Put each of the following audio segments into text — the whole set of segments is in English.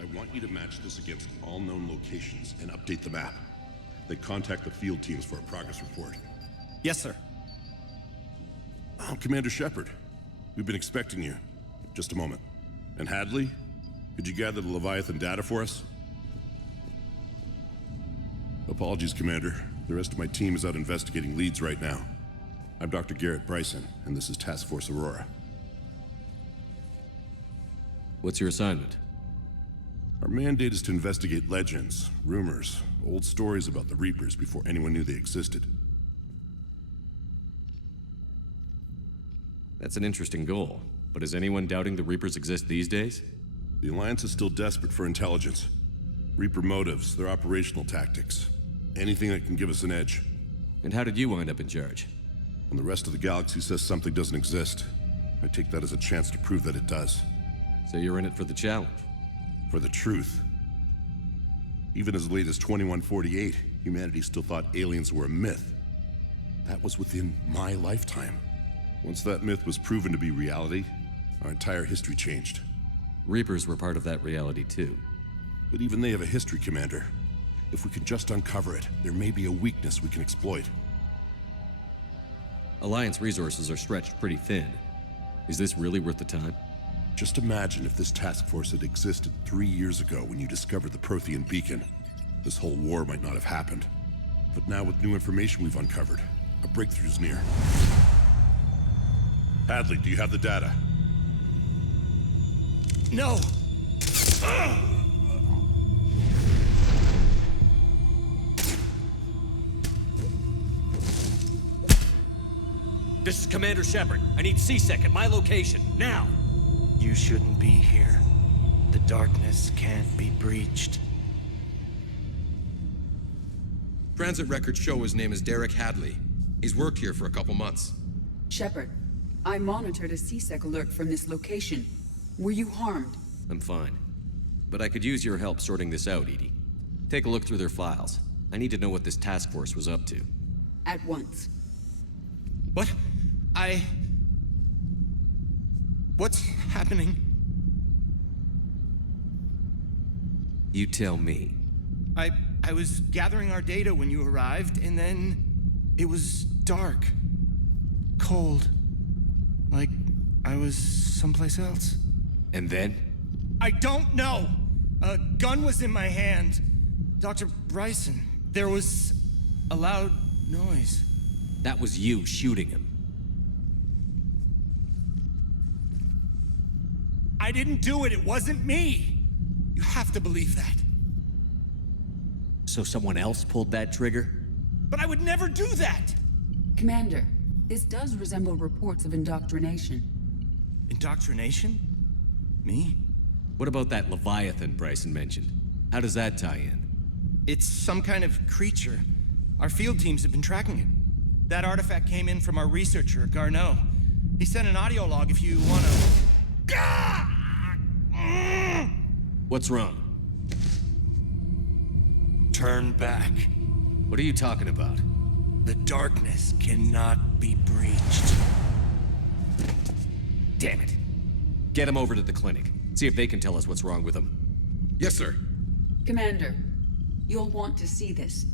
I want you to match this against all known locations and update the map. Then contact the field teams for a progress report. Yes, sir. I'm Commander Shepard. We've been expecting you. Just a moment. And Hadley, could you gather the Leviathan data for us? Apologies, Commander. The rest of my team is out investigating leads right now. I'm Dr. Garrett Bryson, and this is Task Force Aurora. What's your assignment? Our mandate is to investigate legends, rumors, old stories about the Reapers before anyone knew they existed. That's an interesting goal, but is anyone doubting the Reapers exist these days? The Alliance is still desperate for intelligence. Reaper motives, their operational tactics. Anything that can give us an edge. And how did you wind up in charge? When the rest of the galaxy says something doesn't exist, I take that as a chance to prove that it does. So you're in it for the challenge? For the truth. Even as late as 2148, humanity still thought aliens were a myth. That was within my lifetime. Once that myth was proven to be reality, our entire history changed. Reapers were part of that reality too. But even they have a history, Commander. If we can just uncover it, there may be a weakness we can exploit. Alliance resources are stretched pretty thin. Is this really worth the time? Just imagine if this task force had existed 3 years ago when you discovered the Prothean beacon. This whole war might not have happened. But now with new information we've uncovered, a breakthrough's near. Hadley, do you have the data? No! This is Commander Shepard. I need C-Sec at my location, now! You shouldn't be here. The darkness can't be breached. Transit records show his name is Derek Hadley. He's worked here for a couple months. Shepard, I monitored a C-Sec alert from this location. Were you harmed? I'm fine. But I could use your help sorting this out, Edie. Take a look through their files. I need to know what this task force was up to. At once. What? What's happening? You tell me. I was gathering our data when you arrived, and then it was dark. Cold. Like I was someplace else. And then? I don't know! A gun was in my hand. Dr. Bryson, there was a loud noise. That was you shooting him. I didn't do it, it wasn't me! You have to believe that. So someone else pulled that trigger? But I would never do that! Commander, this does resemble reports of indoctrination. Indoctrination? Me? What about that Leviathan Bryson mentioned? How does that tie in? It's some kind of creature. Our field teams have been tracking it. That artifact came in from our researcher, Garneau. He sent an audio log if you wanna... What's wrong? Turn back. What are you talking about? The darkness cannot be breached. Damn it. Get him over to the clinic. See if they can tell us what's wrong with him. Yes, sir. Commander, you'll want to see this.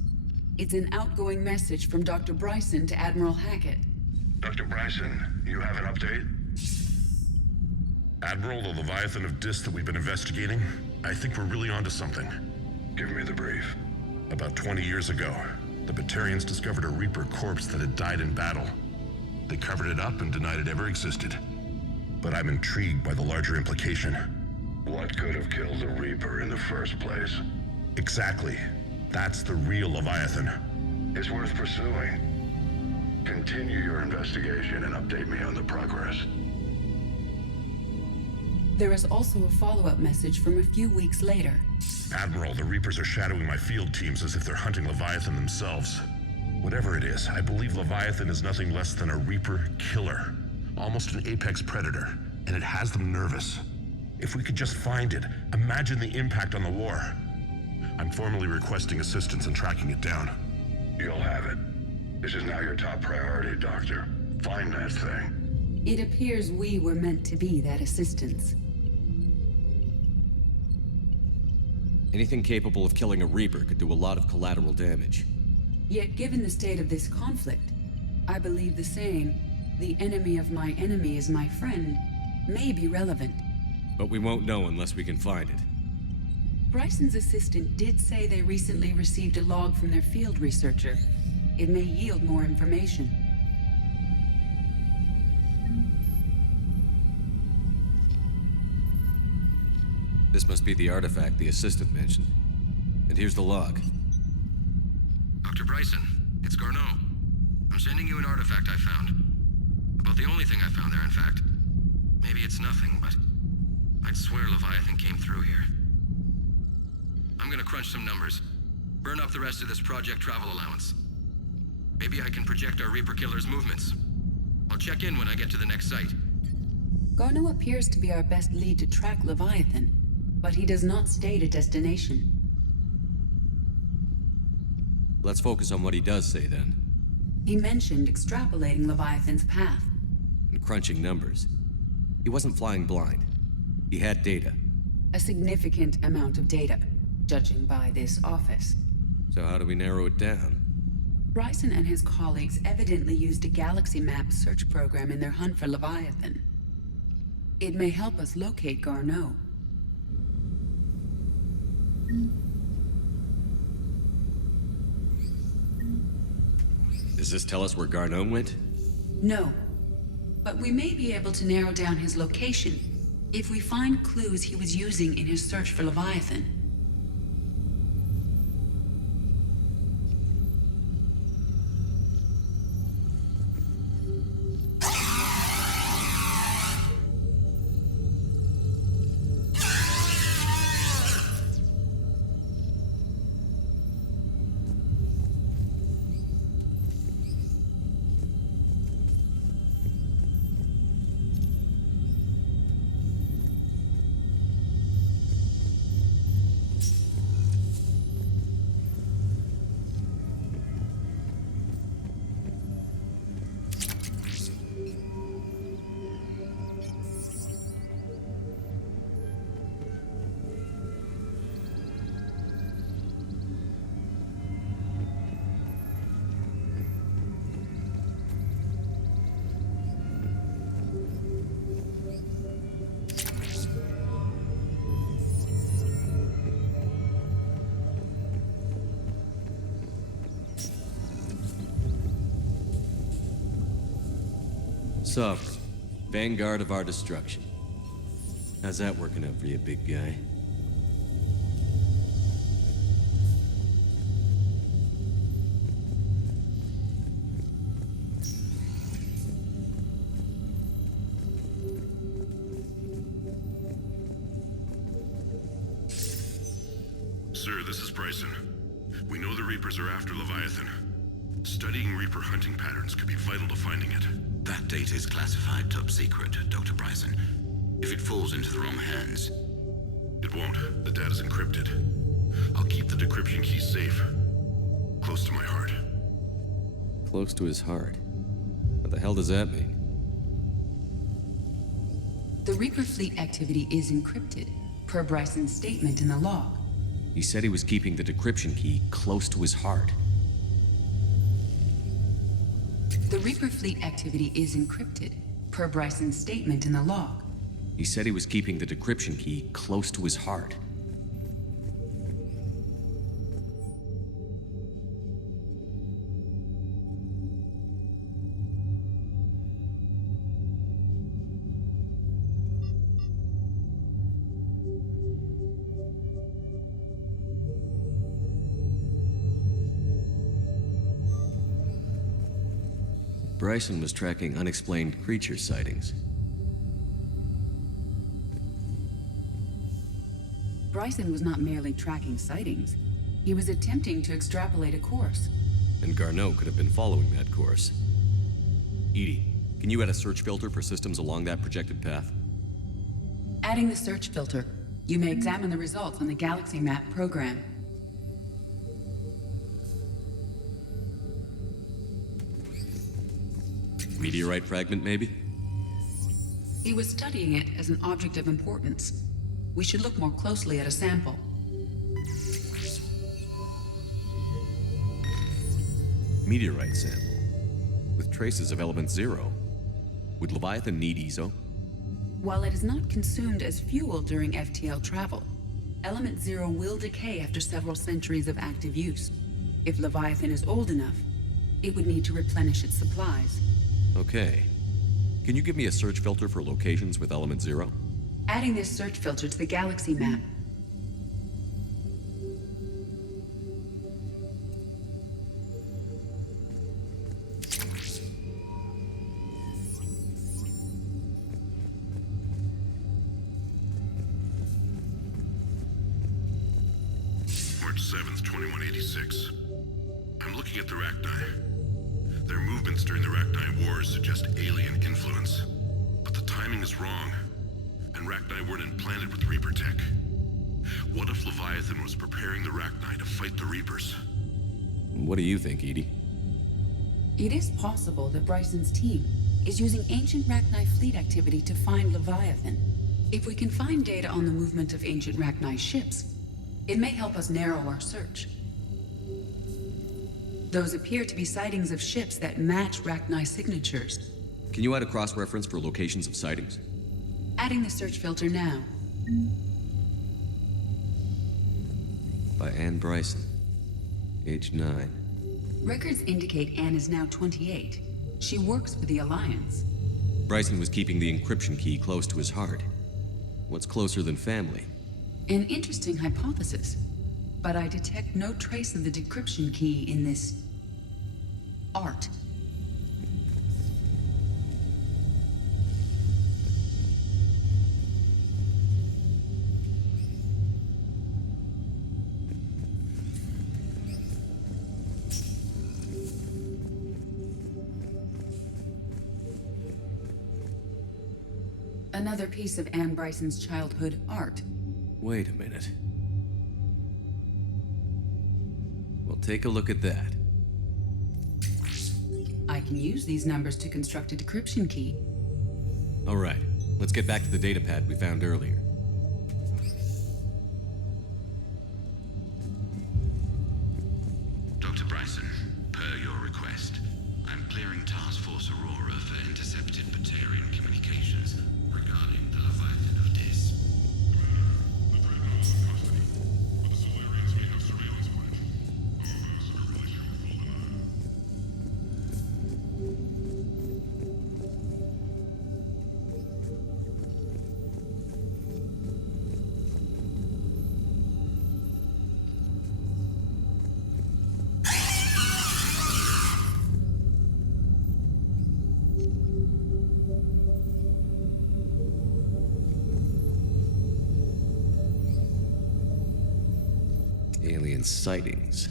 It's an outgoing message from Dr. Bryson to Admiral Hackett. Dr. Bryson, you have an update? Admiral, the Leviathan of Dis that we've been investigating, I think we're really onto something. Give me the brief. About 20 years ago, the Batarians discovered a Reaper corpse that had died in battle. They covered it up and denied it ever existed. But I'm intrigued by the larger implication. What could have killed the Reaper in the first place? Exactly. That's the real Leviathan. It's worth pursuing. Continue your investigation and update me on the progress. There is also a follow-up message from a few weeks later. Admiral, the Reapers are shadowing my field teams as if they're hunting Leviathan themselves. Whatever it is, I believe Leviathan is nothing less than a Reaper killer. Almost an apex predator, and it has them nervous. If we could just find it, imagine the impact on the war. I'm formally requesting assistance in tracking it down. You'll have it. This is now your top priority, Doctor. Find that thing. It appears we were meant to be that assistance. Anything capable of killing a Reaper could do a lot of collateral damage. Yet given the state of this conflict, I believe the saying, "The enemy of my enemy is my friend," may be relevant. But we won't know unless we can find it. Bryson's assistant did say they recently received a log from their field researcher. It may yield more information. This must be the artifact the assistant mentioned. And here's the log. Dr. Bryson, it's Garneau. I'm sending you an artifact I found. About the only thing I found there, in fact. Maybe it's nothing, but I'd swear Leviathan came through here. I'm gonna crunch some numbers. Burn up the rest of this project travel allowance. Maybe I can project our Reaper killer's movements. I'll check in when I get to the next site. Garneau appears to be our best lead to track Leviathan, but he does not state a destination. Let's focus on what he does say then. He mentioned extrapolating Leviathan's path. And crunching numbers. He wasn't flying blind. He had data. A significant amount of data, judging by this office. So how do we narrow it down? Bryson and his colleagues evidently used a galaxy map search program in their hunt for Leviathan. It may help us locate Garneau. Does this tell us where Garneau went? No, but we may be able to narrow down his location if we find clues he was using in his search for Leviathan. Sovereign, vanguard of our destruction. How's that working out for you, big guy? Sir, this is Bryson. We know the Reapers are after Leviathan. Studying Reaper hunting patterns could be vital to finding it. That data is classified top secret, Dr. Bryson. If it falls into the wrong hands... It won't. The data's encrypted. I'll keep the decryption key safe. Close to my heart. Close to his heart. What the hell does that mean? The Reaper fleet activity is encrypted, per Bryson's statement in the log. He said he was keeping the decryption key close to his heart. The Reaper fleet activity is encrypted, per Bryson's statement in the log. He said he was keeping the decryption key close to his heart. Bryson was tracking unexplained creature sightings. Bryson was not merely tracking sightings. He was attempting to extrapolate a course. And Garneau could have been following that course. Edie, can you add a search filter for systems along that projected path? Adding the search filter, you may examine the results on the Galaxy Map program. Meteorite fragment, maybe? He was studying it as an object of importance. We should look more closely at a sample. Meteorite sample. With traces of element 0. Would Leviathan need ESO? While it is not consumed as fuel during FTL travel, element 0 will decay after several centuries of active use. If Leviathan is old enough, it would need to replenish its supplies. Okay. Can you give me a search filter for locations with element 0? Adding this search filter to the galaxy map. March 7th, 2186. I'm looking at the Rachni. Their movements during the Rachni Wars suggest alien influence. But the timing is wrong, and Rachni weren't implanted with Reaper tech. What if Leviathan was preparing the Rachni to fight the Reapers? What do you think, Edie? It is possible that Bryson's team is using ancient Rachni fleet activity to find Leviathan. If we can find data on the movement of ancient Rachni ships, it may help us narrow our search. Those appear to be sightings of ships that match Rachni signatures. Can you add a cross-reference for locations of sightings? Adding the search filter now. By Anne Bryson. Age 9. Records indicate Anne is now 28. She works for the Alliance. Bryson was keeping the encryption key close to his heart. What's closer than family? An interesting hypothesis, but I detect no trace of the decryption key in this art. Another piece of Anne Bryson's childhood art. Wait a minute. Well, take a look at that. I can use these numbers to construct a decryption key. All right, let's get back to the datapad we found earlier. Dr. Bryson, per your request, I'm clearing Task Force Aurora for intercepted Batarian communications regarding the Leviathan of Dis. The Dreadnought is in custody, but the Solarians may have surveillance plan. Our ambassador will issue a full denial. Alien sightings.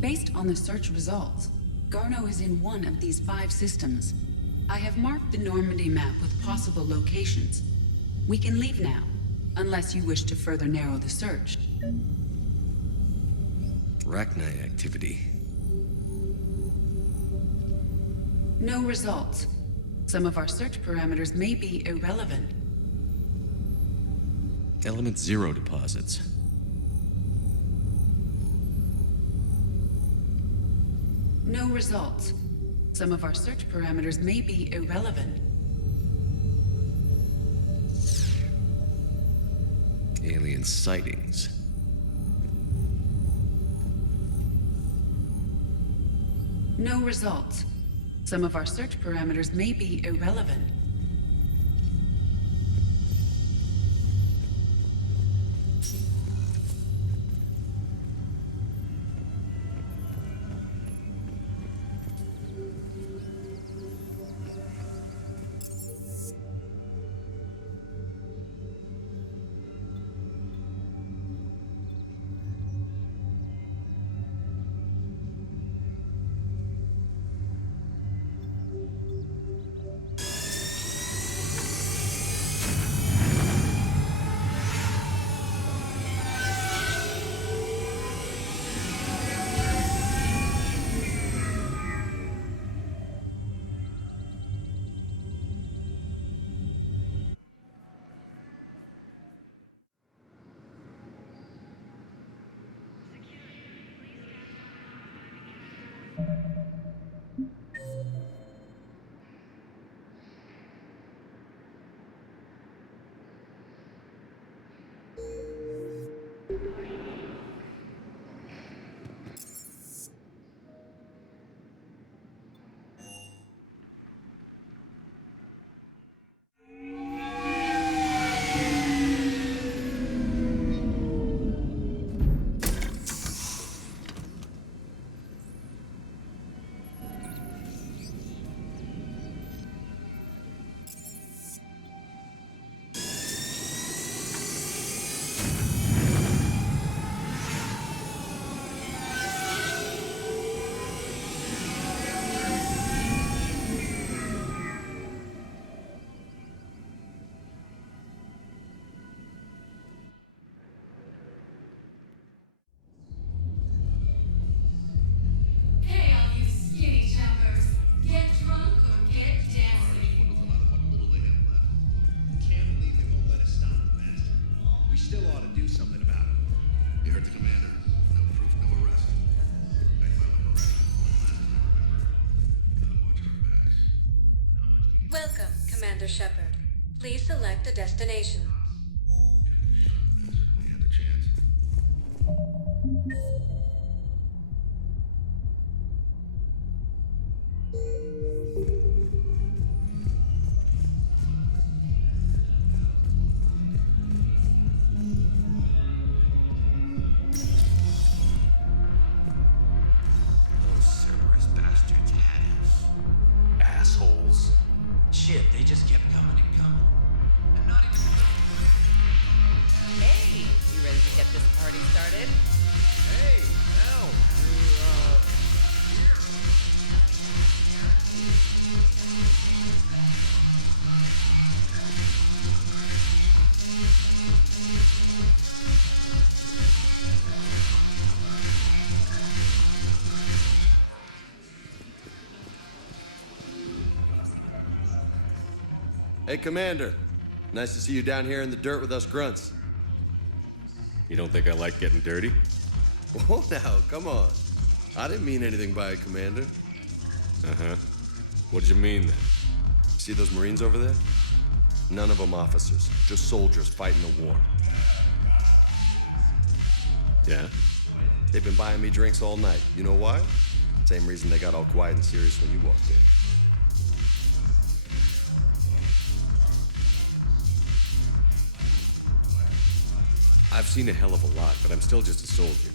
Based on the search results, Garneau is in one of these 5 systems. I have marked the Normandy map with possible locations. We can leave now, unless you wish to further narrow the search. Rachni activity. No results. Some of our search parameters may be irrelevant. Element 0 deposits. No results. Some of our search parameters may be irrelevant. Alien sightings. No results. Some of our search parameters may be irrelevant. Welcome, Commander Shepard. Please select a destination. Had the chance. Those Cerberus bastards had us. Assholes. Shit, they just kept coming and coming. And not even... Hey, you ready to get this party started? Hey, Al, Hey, Commander. Nice to see you down here in the dirt with us grunts. You don't think I like getting dirty? Oh, now, come on. I didn't mean anything by it, Commander. Uh-huh. What'd you mean, then? See those Marines over there? None of them officers, just soldiers fighting a war. Yeah? They've been buying me drinks all night. You know why? Same reason they got all quiet and serious when you walked in. I've seen a hell of a lot, but I'm still just a soldier.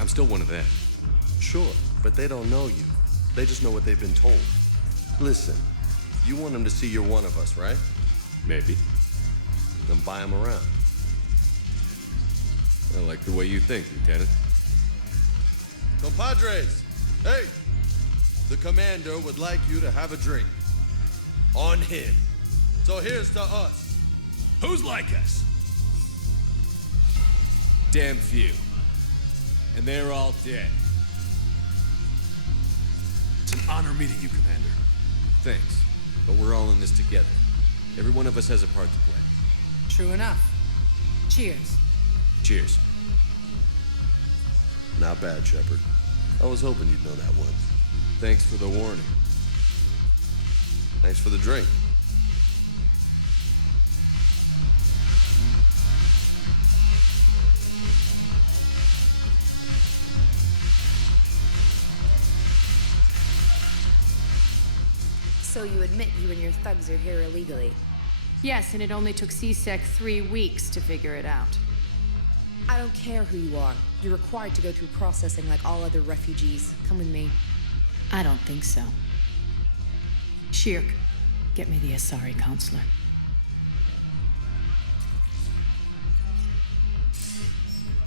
I'm still one of them. Sure, but they don't know you. They just know what they've been told. Listen, you want them to see you're one of us, right? Maybe. Then buy them around. I like the way you think, Lieutenant. Compadres, hey! The commander would like you to have a drink. On him. So here's to us. Who's like us? Damn few. And they're all dead. It's an honor meeting you, Commander. Thanks. But we're all in this together. Every one of us has a part to play. True enough. Cheers. Cheers. Not bad, Shepard. I was hoping you'd know that one. Thanks for the warning. Thanks for the drink. So you admit you and your thugs are here illegally? Yes, and it only took CSEC 3 weeks to figure it out. I don't care who you are. You're required to go through processing like all other refugees. Come with me. I don't think so. Shirk, get me the Asari counselor.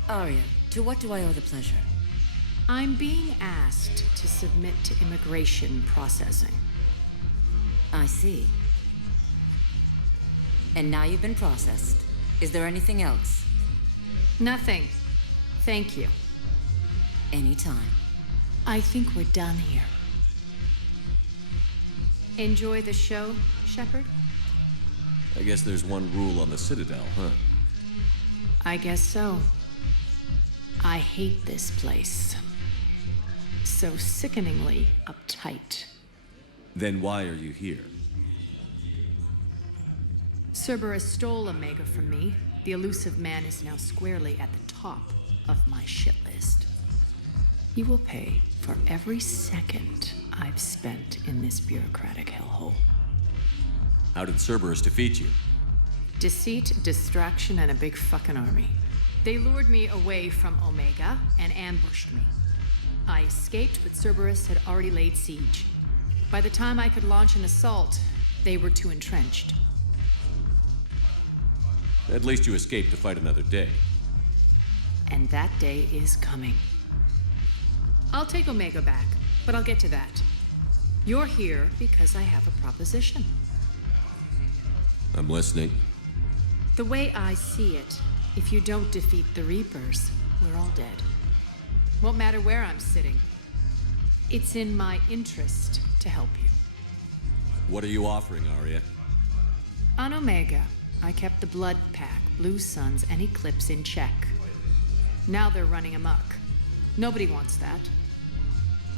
Arya, to what do I owe the pleasure? I'm being asked to submit to immigration processing. I see. And now you've been processed. Is there anything else? Nothing. Thank you. Anytime. I think we're done here. Enjoy the show, Shepard? I guess there's one rule on the Citadel, huh? I guess so. I hate this place. So sickeningly uptight. Then why are you here? Cerberus stole Omega from me. The elusive man is now squarely at the top of my shit list. He will pay for every second I've spent in this bureaucratic hellhole. How did Cerberus defeat you? Deceit, distraction, and a big fucking army. They lured me away from Omega and ambushed me. I escaped, but Cerberus had already laid siege. By the time I could launch an assault, they were too entrenched. At least you escaped to fight another day. And that day is coming. I'll take Omega back, but I'll get to that. You're here because I have a proposition. I'm listening. The way I see it, if you don't defeat the Reapers, we're all dead. Won't matter where I'm sitting. It's in my interest to help you. What are you offering, Arya? On Omega, I kept the Blood Pack, Blue Suns, and Eclipse in check. Now they're running amok. Nobody wants that.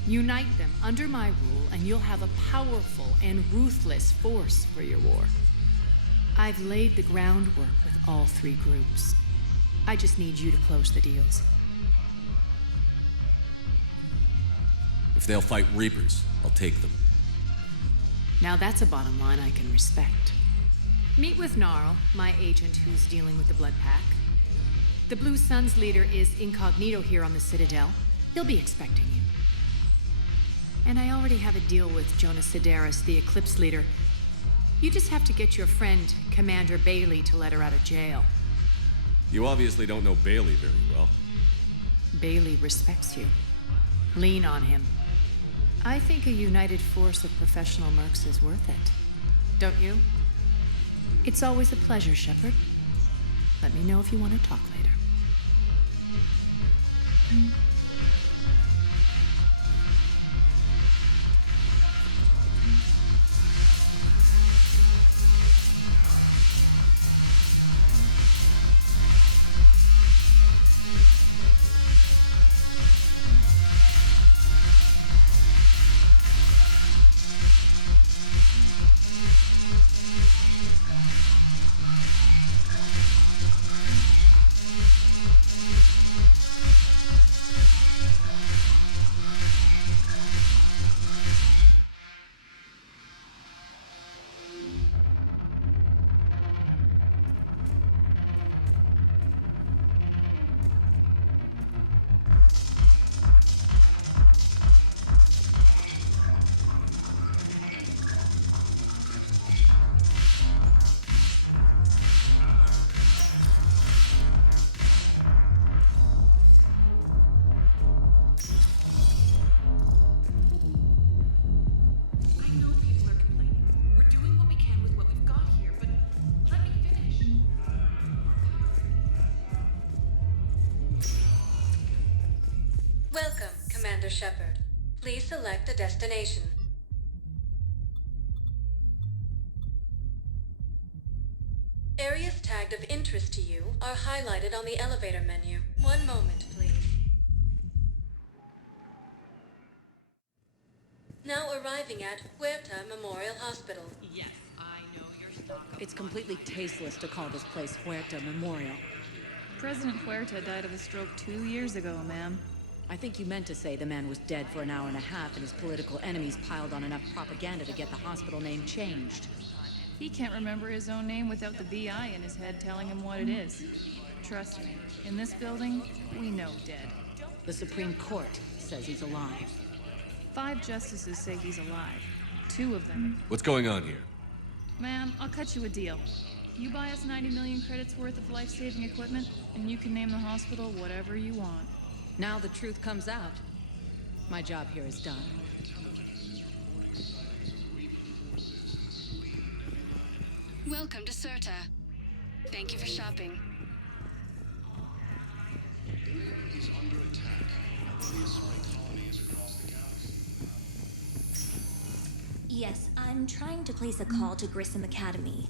Unite them under my rule, and you'll have a powerful and ruthless force for your war. I've laid the groundwork with all three groups. I just need you to close the deals. If they'll fight Reapers, I'll take them. Now that's a bottom line I can respect. Meet with Gnarl, my agent who's dealing with the Blood Pack. The Blue Sun's leader is incognito here on the Citadel. He'll be expecting you. And I already have a deal with Jonas Sidaris, the Eclipse leader. You just have to get your friend, Commander Bailey, to let her out of jail. You obviously don't know Bailey very well. Bailey respects you. Lean on him. I think a united force of professional mercs is worth it. Don't you? It's always a pleasure, Shepard. Let me know if you want to talk later. Welcome, Commander Shepard. Please select a destination. Areas tagged of interest to you are highlighted on the elevator menu. One moment, please. Now arriving at Huerta Memorial Hospital. Yes, I know your stock. It's completely tasteless to call this place Huerta Memorial. President Huerta died of a stroke 2 years ago, ma'am. I think you meant to say the man was dead for an hour and a half and his political enemies piled on enough propaganda to get the hospital name changed. He can't remember his own name without the VI in his head telling him what it is. Trust me, in this building, we know dead. The Supreme Court says he's alive. 5 justices say he's alive. 2 of them. What's going on here? Ma'am, I'll cut you a deal. You buy us 90 million credits worth of life-saving equipment, and you can name the hospital whatever you want. Now the truth comes out. My job here is done. Welcome to Serta. Thank you for shopping. Is under attack. Colonies across the galaxy. Yes, I'm trying to place a call to Grissom Academy.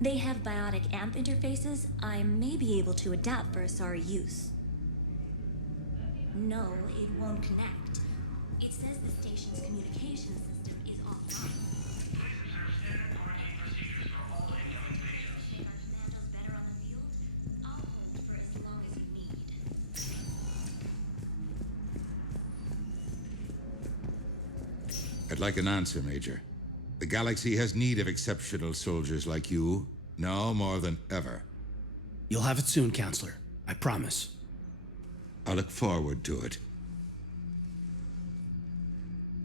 They have biotic AMP interfaces I may be able to adapt for Asari use. No, it won't connect. It says the station's communication system is offline. I'd like an answer, Major. The galaxy has need of exceptional soldiers like you, now more than ever. You'll have it soon, Counselor. I promise. I look forward to it.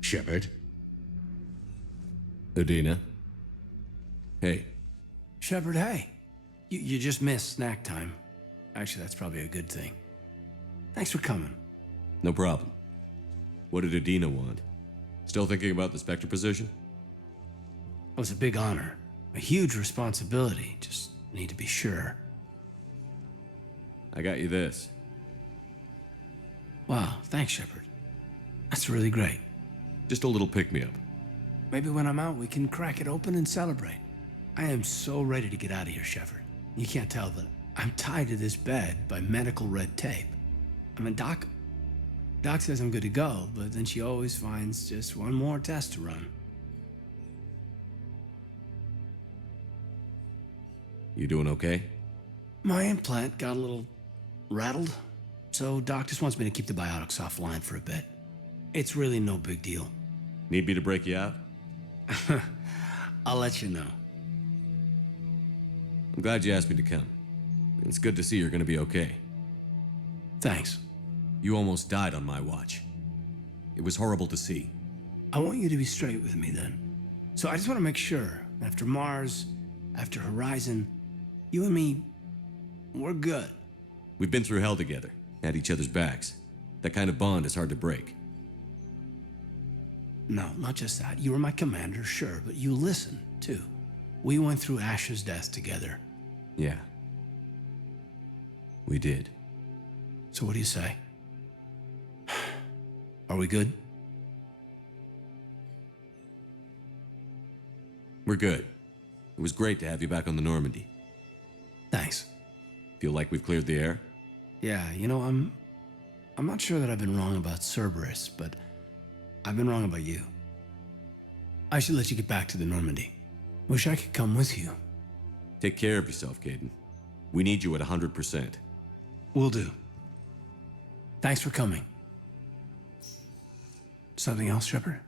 Shepard? Udina? Hey. Shepard, hey. You just missed snack time. Actually, that's probably a good thing. Thanks for coming. No problem. What did Udina want? Still thinking about the Spectre position? It was a big honor. A huge responsibility. Just need to be sure. I got you this. Wow, thanks, Shepard. That's really great. Just a little pick-me-up. Maybe when I'm out, we can crack it open and celebrate. I am so ready to get out of here, Shepard. You can't tell, but I'm tied to this bed by medical red tape. I mean, Doc Doc says I'm good to go, but then she always finds just one more test to run. You doing okay? My implant got a little rattled, so Doc just wants me to keep the biotics offline for a bit. It's really no big deal. Need me to break you out? I'll let you know. I'm glad you asked me to come. It's good to see you're gonna be okay. Thanks. You almost died on my watch. It was horrible to see. I want you to be straight with me then. So I just want to make sure, after Mars, after Horizon, you and me, we're good. We've been through hell together, had each other's backs. That kind of bond is hard to break. No, not just that. You were my commander, sure, but you listened, too. We went through Ash's death together. Yeah. We did. So what do you say? Are we good? We're good. It was great to have you back on the Normandy. Thanks. Feel like we've cleared the air? Yeah, you know, I'm not sure that I've been wrong about Cerberus, but I've been wrong about you. I should let you get back to the Normandy. Wish I could come with you. Take care of yourself, Caden. We need you at 100%. Will do. Thanks for coming. Something else, Shepard?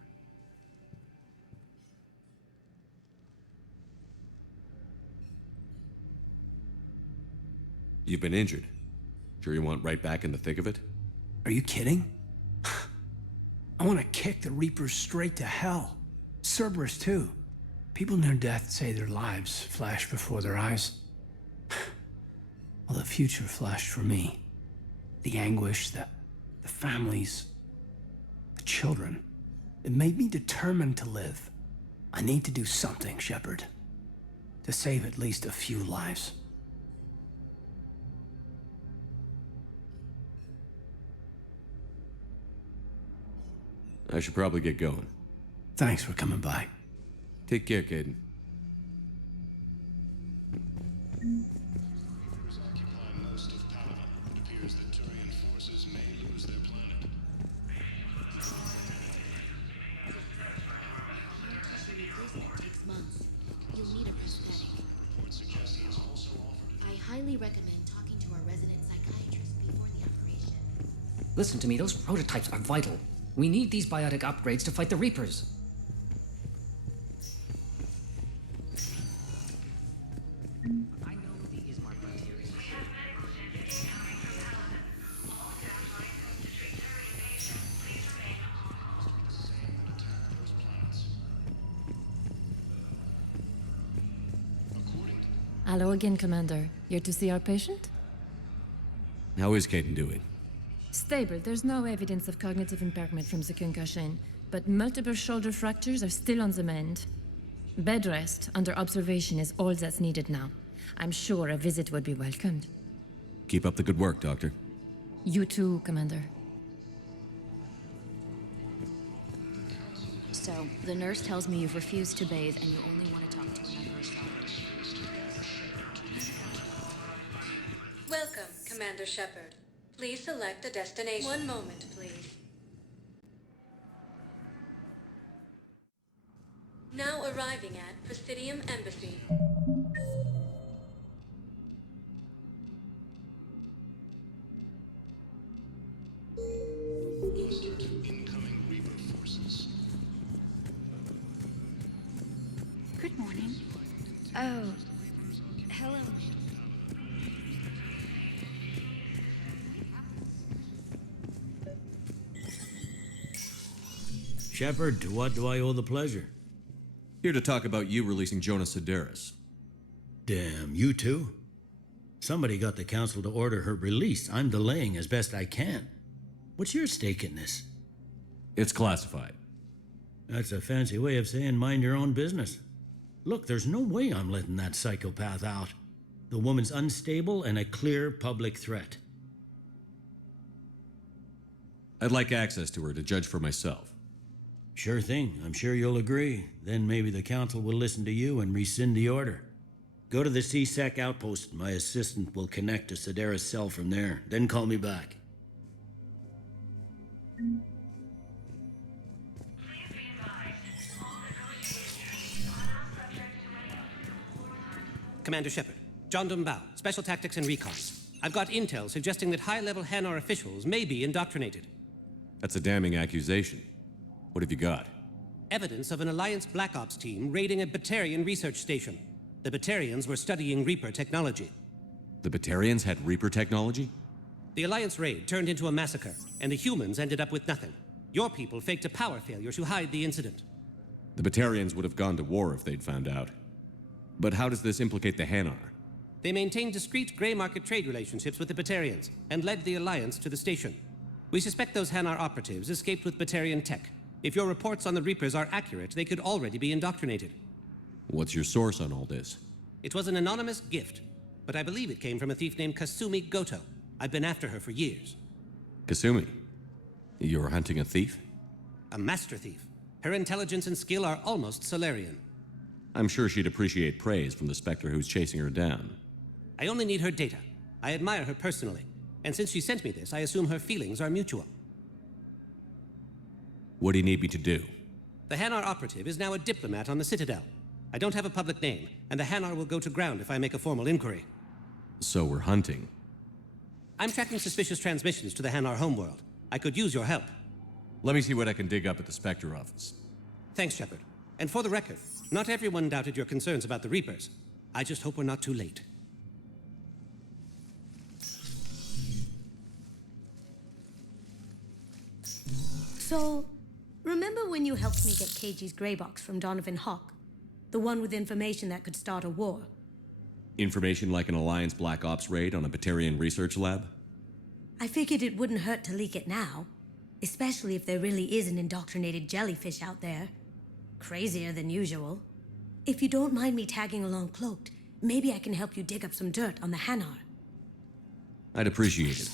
You've been injured. Sure you want right back in the thick of it? Are you kidding? I want to kick the Reapers straight to hell. Cerberus, too. People near death say their lives flash before their eyes. Well, the future flashed for me. The anguish, the families, the children. It made me determined to live. I need to do something, Shepard. To save at least a few lives. I should probably get going. Thanks for coming by. Take care, Caden. Recommend talking to our resident psychiatrist before the operation. Listen to me, those prototypes are vital. We need these biotic upgrades to fight the Reapers. I know the Ismar frontier. Hello again, Commander. Here to see our patient? How is Caden doing? Stable. There's no evidence of cognitive impairment from the concussion, but multiple shoulder fractures are still on the mend. Bed rest under observation is all that's needed now. I'm sure a visit would be welcomed. Keep up the good work, Doctor. You too, Commander. So, the nurse tells me you've refused to bathe and you only want to talk to another assault. Welcome, Commander Shepard. Please select a destination. One moment, please. Now arriving at Presidium Embassy. Incoming Reaper forces. Good morning. Oh, hello. Shepard, to what do I owe the pleasure? Here to talk about you releasing Jonas Sedaris. Damn, you too? Somebody got the council to order her release. I'm delaying as best I can. What's your stake in this? It's classified. That's a fancy way of saying mind your own business. Look, there's no way I'm letting that psychopath out. The woman's unstable and a clear public threat. I'd like access to her to judge for myself. Sure thing. I'm sure you'll agree. Then maybe the council will listen to you and rescind the order. Go to the C-Sec outpost. My assistant will connect to Sedaris' cell from there. Then call me back. Commander Shepard. John Dumbao, Special Tactics and Recon. I've got intel suggesting that high-level Hanar officials may be indoctrinated. That's a damning accusation. What have you got? Evidence of an Alliance Black Ops team raiding a Batarian research station. The Batarians were studying Reaper technology. The Batarians had Reaper technology? The Alliance raid turned into a massacre, and the humans ended up with nothing. Your people faked a power failure to hide the incident. The Batarians would have gone to war if they'd found out. But how does this implicate the Hanar? They maintained discreet gray market trade relationships with the Batarians, and led the Alliance to the station. We suspect those Hanar operatives escaped with Batarian tech. If your reports on the Reapers are accurate, they could already be indoctrinated. What's your source on all this? It was an anonymous gift, but I believe it came from a thief named Kasumi Goto. I've been after her for years. Kasumi? You're hunting a thief? A master thief. Her intelligence and skill are almost Solarian. I'm sure she'd appreciate praise from the Spectre who's chasing her down. I only need her data. I admire her personally, and since she sent me this, I assume her feelings are mutual. What do you need me to do? The Hanar operative is now a diplomat on the Citadel. I don't have a public name, and the Hanar will go to ground if I make a formal inquiry. So we're hunting. I'm tracking suspicious transmissions to the Hanar homeworld. I could use your help. Let me see what I can dig up at the Spectre office. Thanks, Shepard. And for the record, not everyone doubted your concerns about the Reapers. I just hope we're not too late. So, remember when you helped me get KG's grey box from Donovan Hawk? The one with information that could start a war? Information like an Alliance Black Ops raid on a Batarian research lab? I figured it wouldn't hurt to leak it now. Especially if there really is an indoctrinated jellyfish out there. Crazier than usual. If you don't mind me tagging along cloaked, maybe I can help you dig up some dirt on the Hanar. I'd appreciate it.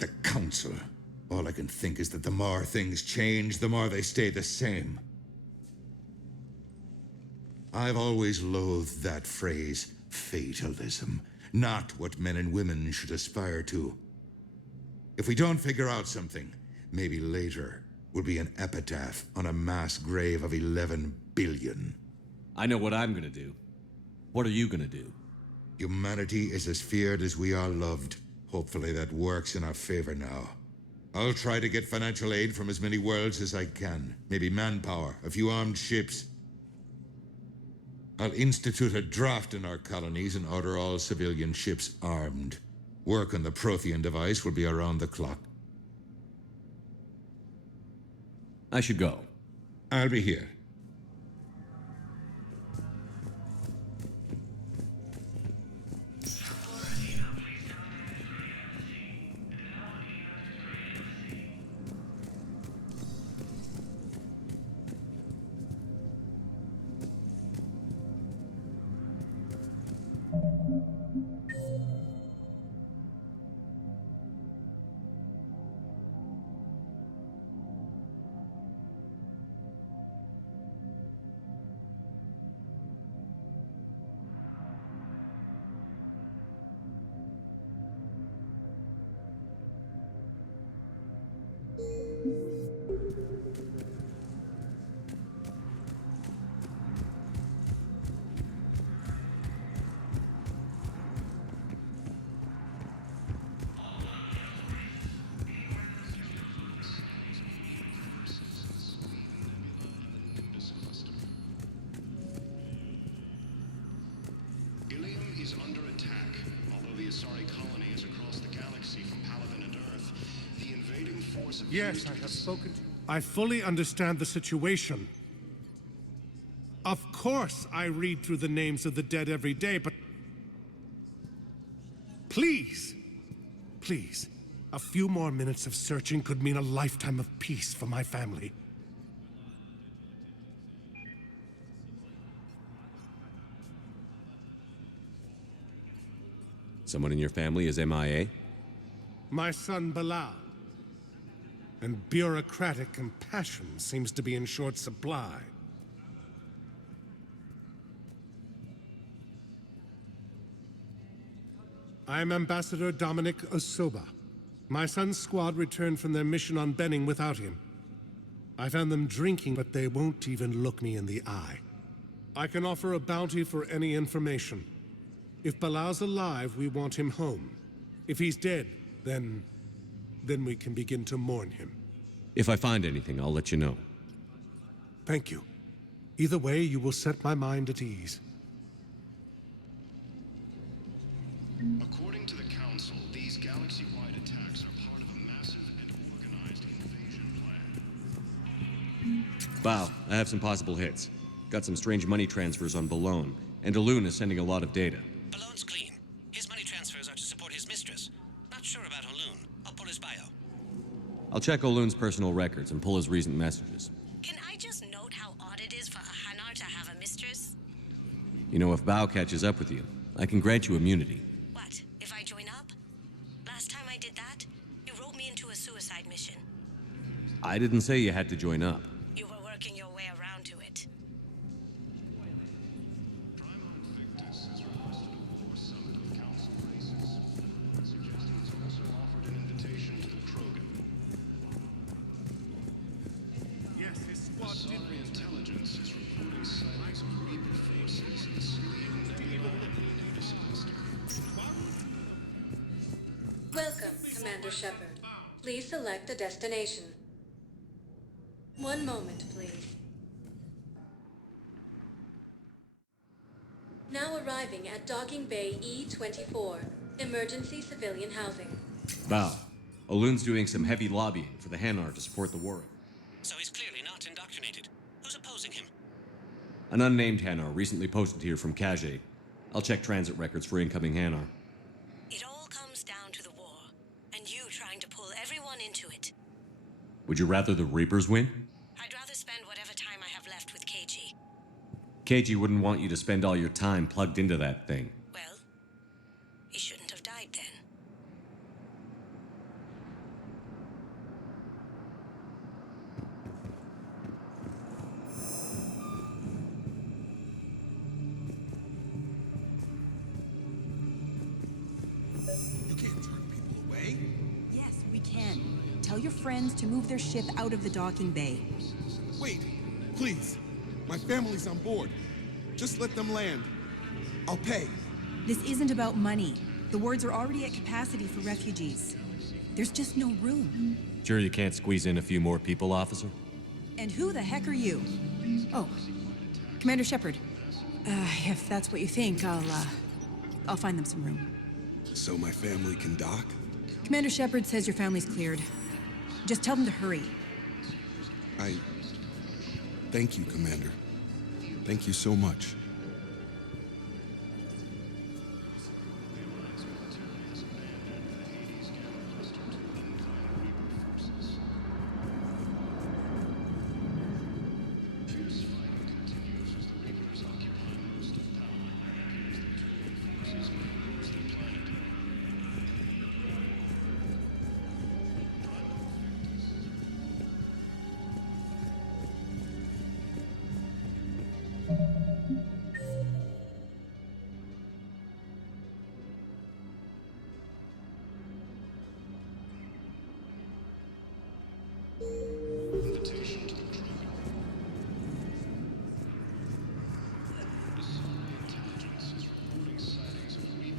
The Council. All I can think is that the more things change, the more they stay the same. I've always loathed that phrase, fatalism. Not what men and women should aspire to. If we don't figure out something, maybe later will be an epitaph on a mass grave of 11 billion. I know what I'm gonna do. What are you gonna do? Humanity is as feared as we are loved. Hopefully that works in our favor now. I'll try to get financial aid from as many worlds as I can. Maybe manpower, a few armed ships. I'll institute a draft in our colonies and order all civilian ships armed. Work on the Prothean device will be around the clock. I should go. I'll be here. is under attack. Although the Asari colony is across the galaxy from Paladin and Earth, the invading force appears Yes, to I be have spoken to you. I fully understand the situation. Of course, I read through the names of the dead every day, but... Please! Please. A few more minutes of searching could mean a lifetime of peace for my family. Someone in your family is MIA? My son Bilal. And bureaucratic compassion seems to be in short supply. I am Ambassador Dominic Osoba. My son's squad returned from their mission on Benning without him. I found them drinking, but they won't even look me in the eye. I can offer a bounty for any information. If Bilal's alive, we want him home. If he's dead, then we can begin to mourn him. If I find anything, I'll let you know. Thank you. Either way, you will set my mind at ease. According to the Council, these galaxy-wide attacks are part of a massive and organized invasion plan. Wow, I have some possible hits. Got some strange money transfers on Balone, and Alun is sending a lot of data. Balone's clean. His money transfers are to support his mistress. Not sure about Alun. I'll pull his bio. I'll check Olun's personal records and pull his recent messages. Can I just note how odd it is for a Hanar to have a mistress? You know, if Bao catches up with you, I can grant you immunity. What, if I join up? Last time I did that, you wrote me into a suicide mission. I didn't say you had to join up. You were working your way around to it. Yes, his squad did. Asari intelligence is reporting sightings of Reaper forces in Celine Nebula and Unisys. Welcome, Commander Shepard. Please select a destination. One moment, please. Now arriving at Docking Bay E-24, emergency civilian housing. Bao, Olun's doing some heavy lobbying for the Hanar to support the war. So he's clearly not indoctrinated. Who's opposing him? An unnamed Hanar recently posted here from Kage. I'll check transit records for incoming Hanar. It all comes down to the war, and you trying to pull everyone into it. Would you rather the Reapers win? I'd rather spend whatever time I have left with KG. KG wouldn't want you to spend all your time plugged into that thing. Well, he shouldn't have died then. You can't turn people away. Yes, we can. Tell your friends to move their ship out of the docking bay. Wait, please. My family's on board. Just let them land. I'll pay. This isn't about money. The wards are already at capacity for refugees. There's just no room. Sure you can't squeeze in a few more people, officer? And who the heck are you? Oh, Commander Shepard. If that's what you think, I'll find them some room. So my family can dock? Commander Shepard says your family's cleared. Just tell them to hurry. Thank you, Commander. Thank you so much.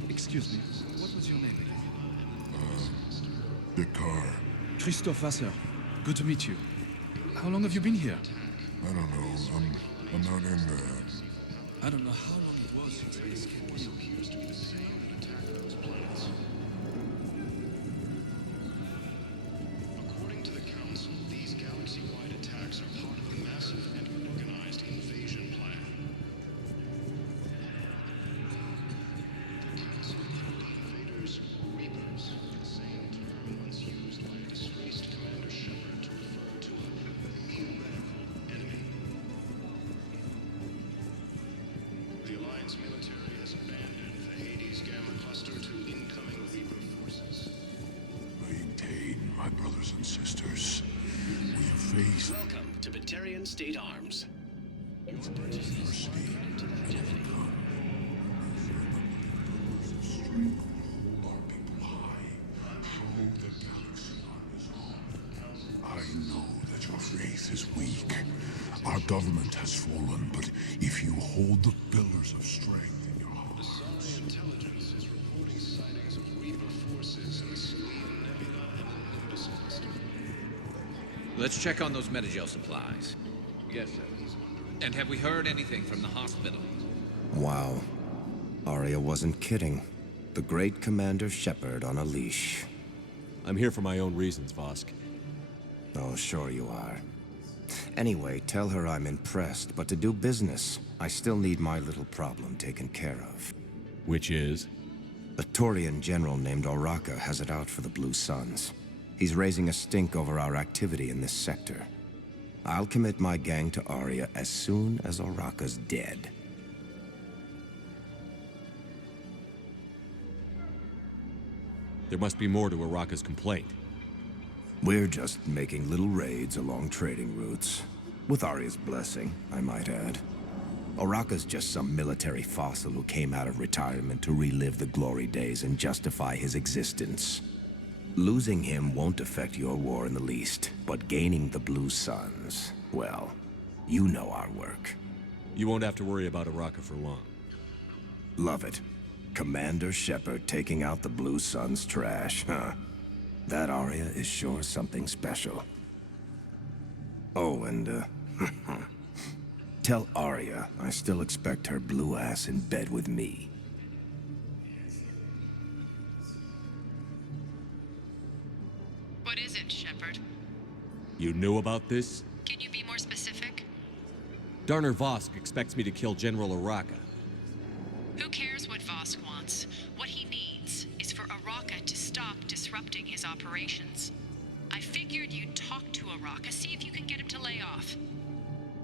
Excuse me, what was your name again? Dakar. Christophe Vasseur. Good to meet you. How long have you been here? I don't know. I'm not in there. I don't know how long it was since I escaped. Force appears to be the same that attacked those planets. According to the Council, these galaxy-wide attacks are part of a massive and organized invasion plan. The Council called the invaders Reapers, the same term once used by a disgraced Commander Shepard to refer to a theoretical enemy. The Alliance military has abandoned the Hades Gamma cluster to incoming Reaper forces. Maintain, my brothers and sisters. We have faced Welcome to Batarian State Arms. I know that your faith is weak. Our government has fallen, but if you hold the pillars of strength in your The Sari intelligence is reporting sightings of Reaper forces in the Selene Nebula and the Nimbus cluster. Let's check on those Metagel supplies. Yes, sir. And have we heard anything from the hospital? Wow. Arya wasn't kidding. The great Commander Shepard on a leash. I'm here for my own reasons, Vosk. Oh, sure you are. Anyway, tell her I'm impressed, but to do business, I still need my little problem taken care of. Which is? A Taurian general named Oraka has it out for the Blue Suns. He's raising a stink over our activity in this sector. I'll commit my gang to Arya as soon as Oraka's dead. There must be more to Oraka's complaint. We're just making little raids along trading routes. With Arya's blessing, I might add. Oraka's just some military fossil who came out of retirement to relive the glory days and justify his existence. Losing him won't affect your war in the least, but gaining the Blue Suns, well, you know our work. You won't have to worry about Oraka for long. Love it. Commander Shepard taking out the Blue Suns trash, huh? That Arya is sure something special. Oh, and, tell Arya I still expect her blue ass in bed with me. What is it, Shepard? You knew about this? Can you be more specific? Darner Vosk expects me to kill General Oraka. Who cares what Vosk wants? What he needs is for Oraka to stop disrupting his operations. I figured you'd talk to Oraka, see if you can get him to lay off.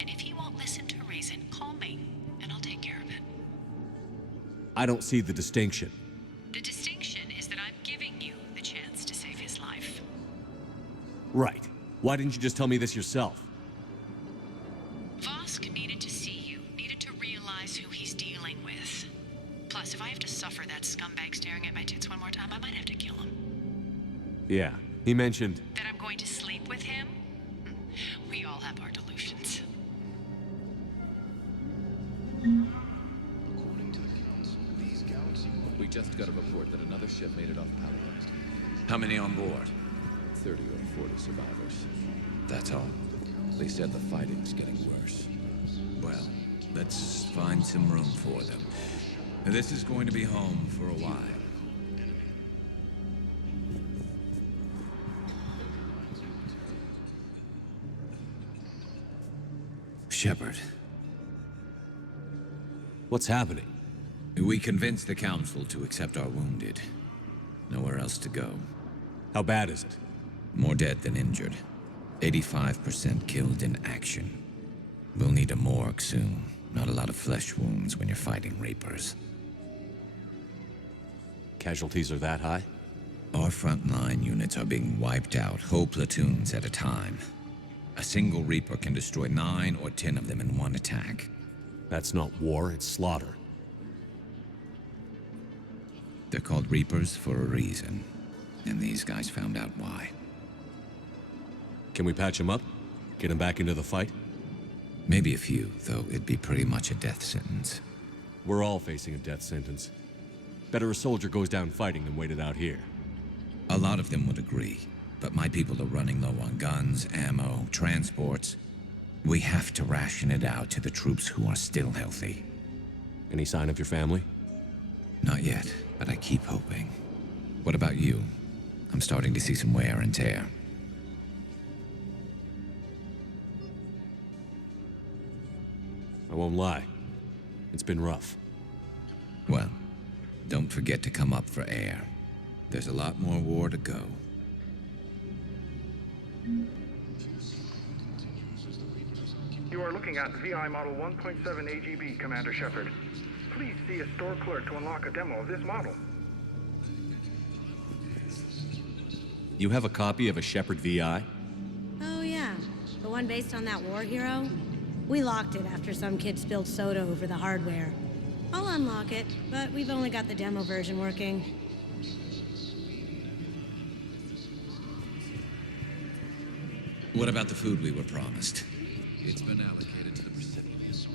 And if he won't listen to reason, call me, and I'll take care of it. I don't see the distinction. The distinction is that I'm giving you the chance to save his life. Right. Why didn't you just tell me this yourself? Vosk needed to see you, needed to realize who he's dealing with. Plus, if I have to suffer that scumbag staring at my tits one more time, I might have to kill him. Yeah, he mentioned... That I'm going to sleep with him? We all have our delusions. According to the Council, these galaxy-wide... We just got a report that another ship made it off Paradise. How many on board? 30 or 40 survivors. That's all. They said the fighting's getting worse. Well, let's find some room for them. This is going to be home for a while. Shepard. What's happening? We convinced the Council to accept our wounded. Nowhere else to go. How bad is it? More dead than injured. 85% killed in action. We'll need a morgue soon. Not a lot of flesh wounds when you're fighting Reapers. Casualties are that high? Our frontline units are being wiped out, whole platoons at a time. A single Reaper can destroy 9 or 10 of them in one attack. That's not war, it's slaughter. They're called Reapers for a reason. And these guys found out why. Can we patch him up? Get him back into the fight? Maybe a few, though it'd be pretty much a death sentence. We're all facing a death sentence. Better a soldier goes down fighting than waited out here. A lot of them would agree, but my people are running low on guns, ammo, transports. We have to ration it out to the troops who are still healthy. Any sign of your family? Not yet, but I keep hoping. What about you? I'm starting to see some wear and tear. I won't lie. It's been rough. Well, don't forget to come up for air. There's a lot more war to go. You are looking at VI Model 1.7 AGB, Commander Shepard. Please see a store clerk to unlock a demo of this model. You have a copy of a Shepard VI? Oh, yeah. The one based on that war hero? We locked it after some kid spilled soda over the hardware. I'll unlock it, but we've only got the demo version working. What about the food we were promised? It's been allocated to the recipients.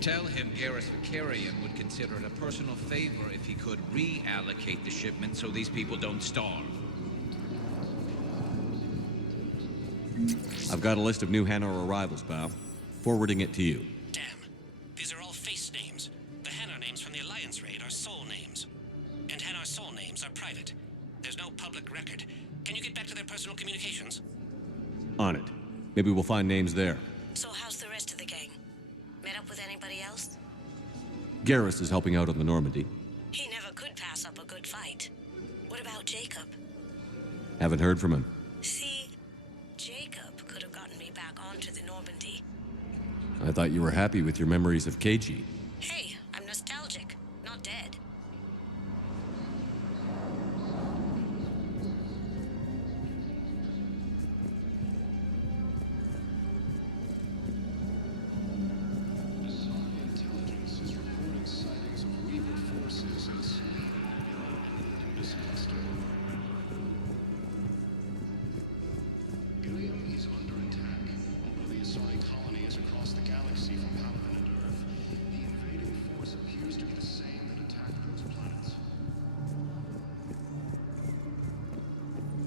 Tell him Garrus Vicarian would consider it a personal favor if he could reallocate the shipment so these people don't starve. I've got a list of new Hanar arrivals, Bao. Forwarding it to you. Damn. These are all face names. The Hanar names from the Alliance raid are soul names. And Hanar soul names are private. There's no public record. Can you get back to their personal communications? On it. Maybe we'll find names there. So how's the rest of the gang? Met up with anybody else? Garrus is helping out on the Normandy. He never could pass up a good fight. What about Jacob? Haven't heard from him. See, Jacob could have gotten me back onto the Normandy. I thought you were happy with your memories of KG. Hey, I'm nostalgic, not dead. Intelligence is reporting sightings of Reaper forces in Ilium is under attack. Although the Asari colony is across the galaxy from Paladin and Earth, the invading force appears to be the same that attacked those planets.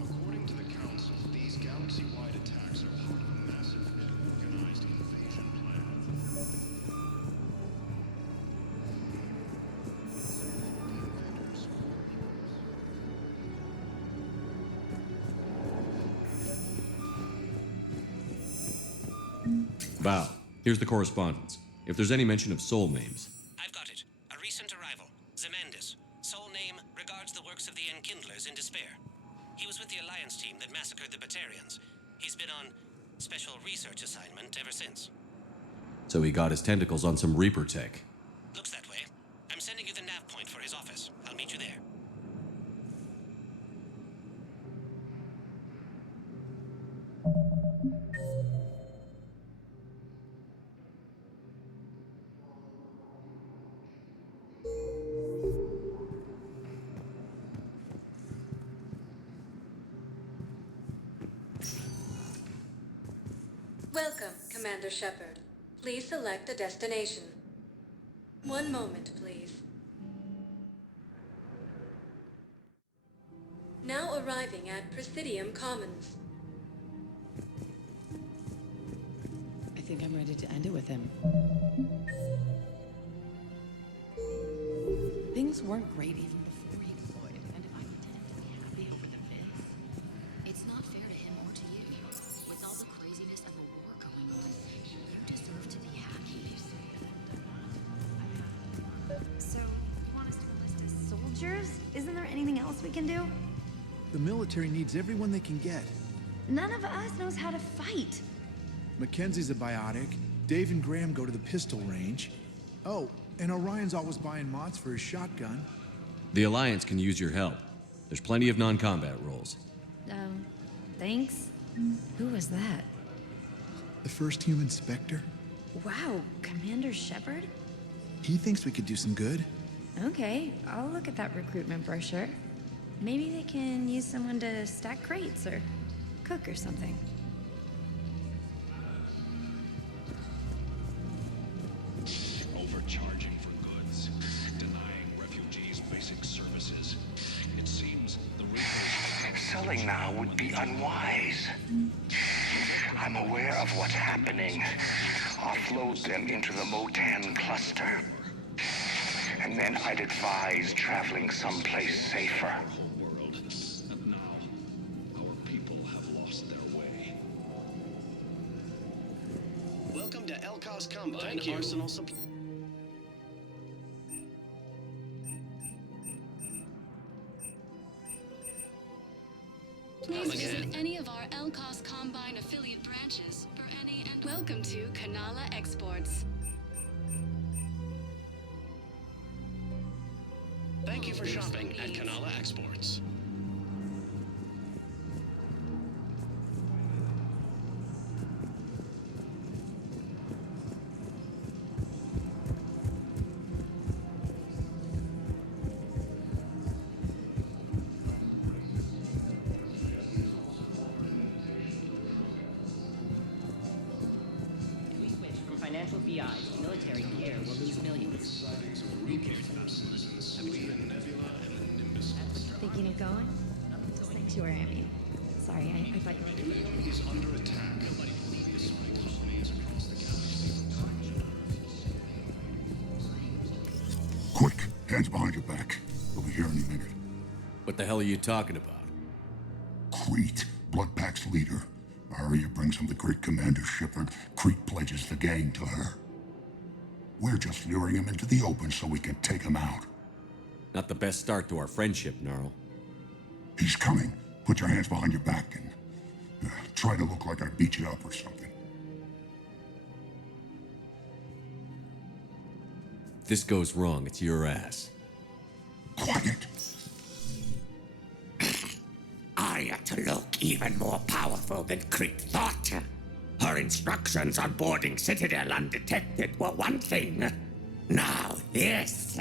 According to the Council, these galaxy-wide attacks are part of a massive and organized invasion plan. Bao, here's the correspondence. If there's any mention of soul names. I've got it. A recent arrival. Zemandis. Soul name regards the works of the Enkindlers in despair. He was with the Alliance team that massacred the Batarians. He's been on special research assignment ever since. So he got his tentacles on some Reaper tech. Looks that way. I'm sending you the nav point for his office. I'll meet you there. Welcome, Commander Shepard. Please select a destination. One moment, please. Now arriving at Presidium Commons. I think I'm ready to end it with him. Things weren't great even before he deployed, and if I pretend to be happy over the viz, It's not fair to him or to you. With all the craziness of the war going on, you deserve to be happy. So, you want us to enlist as soldiers? Isn't there anything else we can do? The military needs everyone they can get. None of us knows how to fight. Mackenzie's a biotic. Dave and Graham go to the pistol range. Oh, and Orion's always buying mods for his shotgun. The Alliance can use your help. There's plenty of non-combat roles. Thanks. Who was that? The first human Spectre. Wow, Commander Shepard? He thinks we could do some good. Okay, I'll look at that recruitment brochure. Maybe they can use someone to stack crates or cook or something. Overcharging for goods, denying refugees basic services. It seems the Reapers have selling now would be unwise. I'm aware of what's happening. Offload them into the Motan cluster. And then I'd advise traveling someplace safer. And now, our people have lost their way. Welcome to Elkos Combine Arsenal Supply. Please visit any of our Elkos Combine affiliate branches for any and welcome to Kanala Exports. Thank you for shopping at Kanala Exports. If we switch from financial VIs to military gear, we'll lose millions. Thinking of going? Thanks, where I mean. Sorry, I thought you were... He's under attack. The assigned colonies across the galaxy. Quick, hands behind your back. We'll be here any minute. What the hell are you talking about? Crete, Bloodpack's leader. Arya brings him the great Commander Shepard. Crete pledges the gang to her. We're just luring him into the open so we can take him out. Not the best start to our friendship, Gnarl. He's coming. Put your hands behind your back and try to look like I beat you up or something. If this goes wrong, it's your ass. Quiet! Arya to look even more powerful than Crete thought. Her instructions on boarding Citadel undetected were one thing. Now this.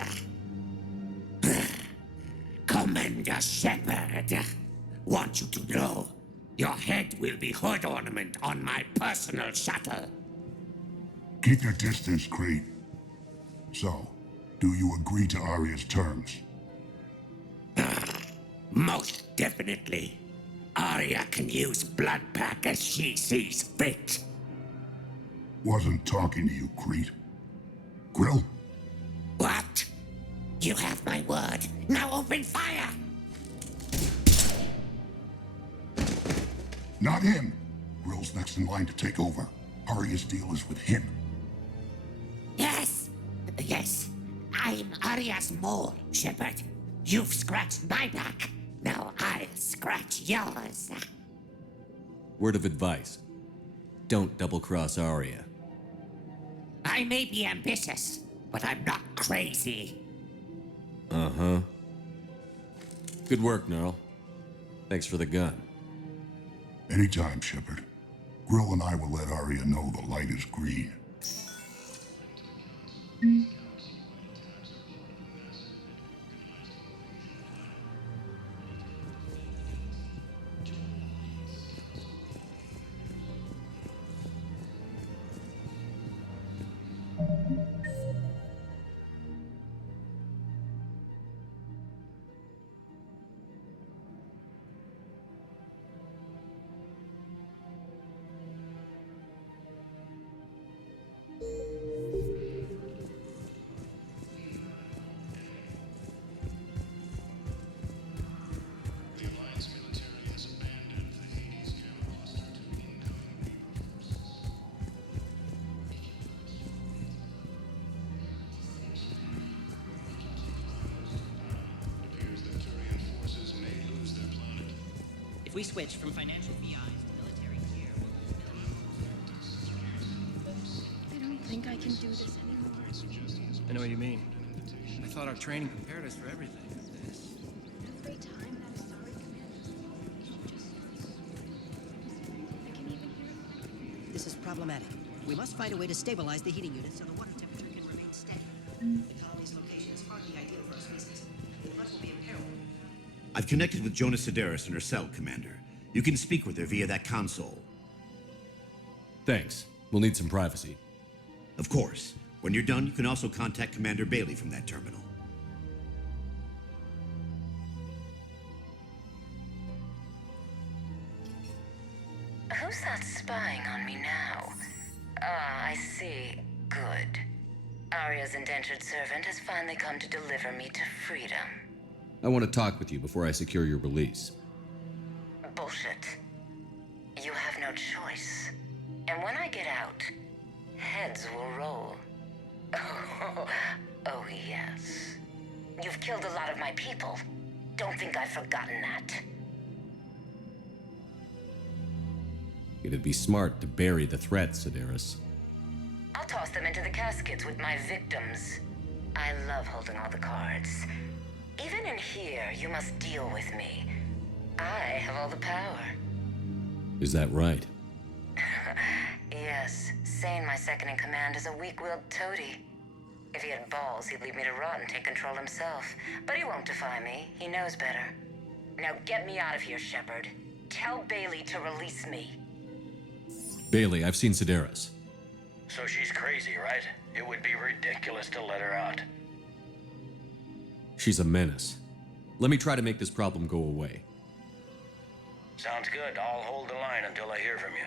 Commander Shepard, want you to know, your head will be hood ornament on my personal shuttle. Keep your distance, Crete. So, do you agree to Arya's terms? Most definitely. Arya can use Bloodpack as she sees fit. Wasn't talking to you, Crete. Grill? What? You have my word. Now open fire! Not him. Grill's next in line to take over. Arya's deal is with him. Yes. Yes. I'm Arya's mole, Shepard. You've scratched my back. Now I'll scratch yours. Word of advice. Don't double-cross Arya. I may be ambitious, but I'm not crazy. Uh-huh. Good work, Gnarl. Thanks for the gun. Anytime, Shepard. Grill and I will let Arya know the light is green. The Alliance military has abandoned the Hades camp cluster to incoming forces. It appears that Turian forces may lose their planet. If we switch from financial VIs to military gear, we'll lose millions. I don't think I can do this anymore. I know what you mean. I thought our training prepared us for everything. Every time that Asari commander just... I can even hear... This is problematic. We must find a way to stabilize the heating unit so the water temperature can remain steady. The colony's location is hardly ideal for a species. The flood will be in peril. I've connected with Jonas Sedaris and her cell, Commander. You can speak with her via that console. Thanks. We'll need some privacy. Of course. When you're done, you can also contact Commander Bailey from that terminal. who's that spying on me now? Ah, I see. Good. Arya's indentured servant has finally come to deliver me to freedom. I want to talk with you before I secure your release. Bullshit. You have no choice. And when I get out, heads will roll. Oh, yes. You've killed a lot of my people. Don't think I've forgotten that. It'd be smart to bury the threat, Sedaris. I'll toss them into the caskets with my victims. I love holding all the cards. Even in here, you must deal with me. I have all the power. Is that right? Yes, Sane, my second-in-command, is a weak-willed toady. If he had balls, he'd leave me to rot and take control himself. But he won't defy me. He knows better. Now get me out of here, Shepard. Tell Bailey to release me. Bailey, I've seen Sedaris. So she's crazy, right? It would be ridiculous to let her out. She's a menace. Let me try to make this problem go away. Sounds good. I'll hold the line until I hear from you.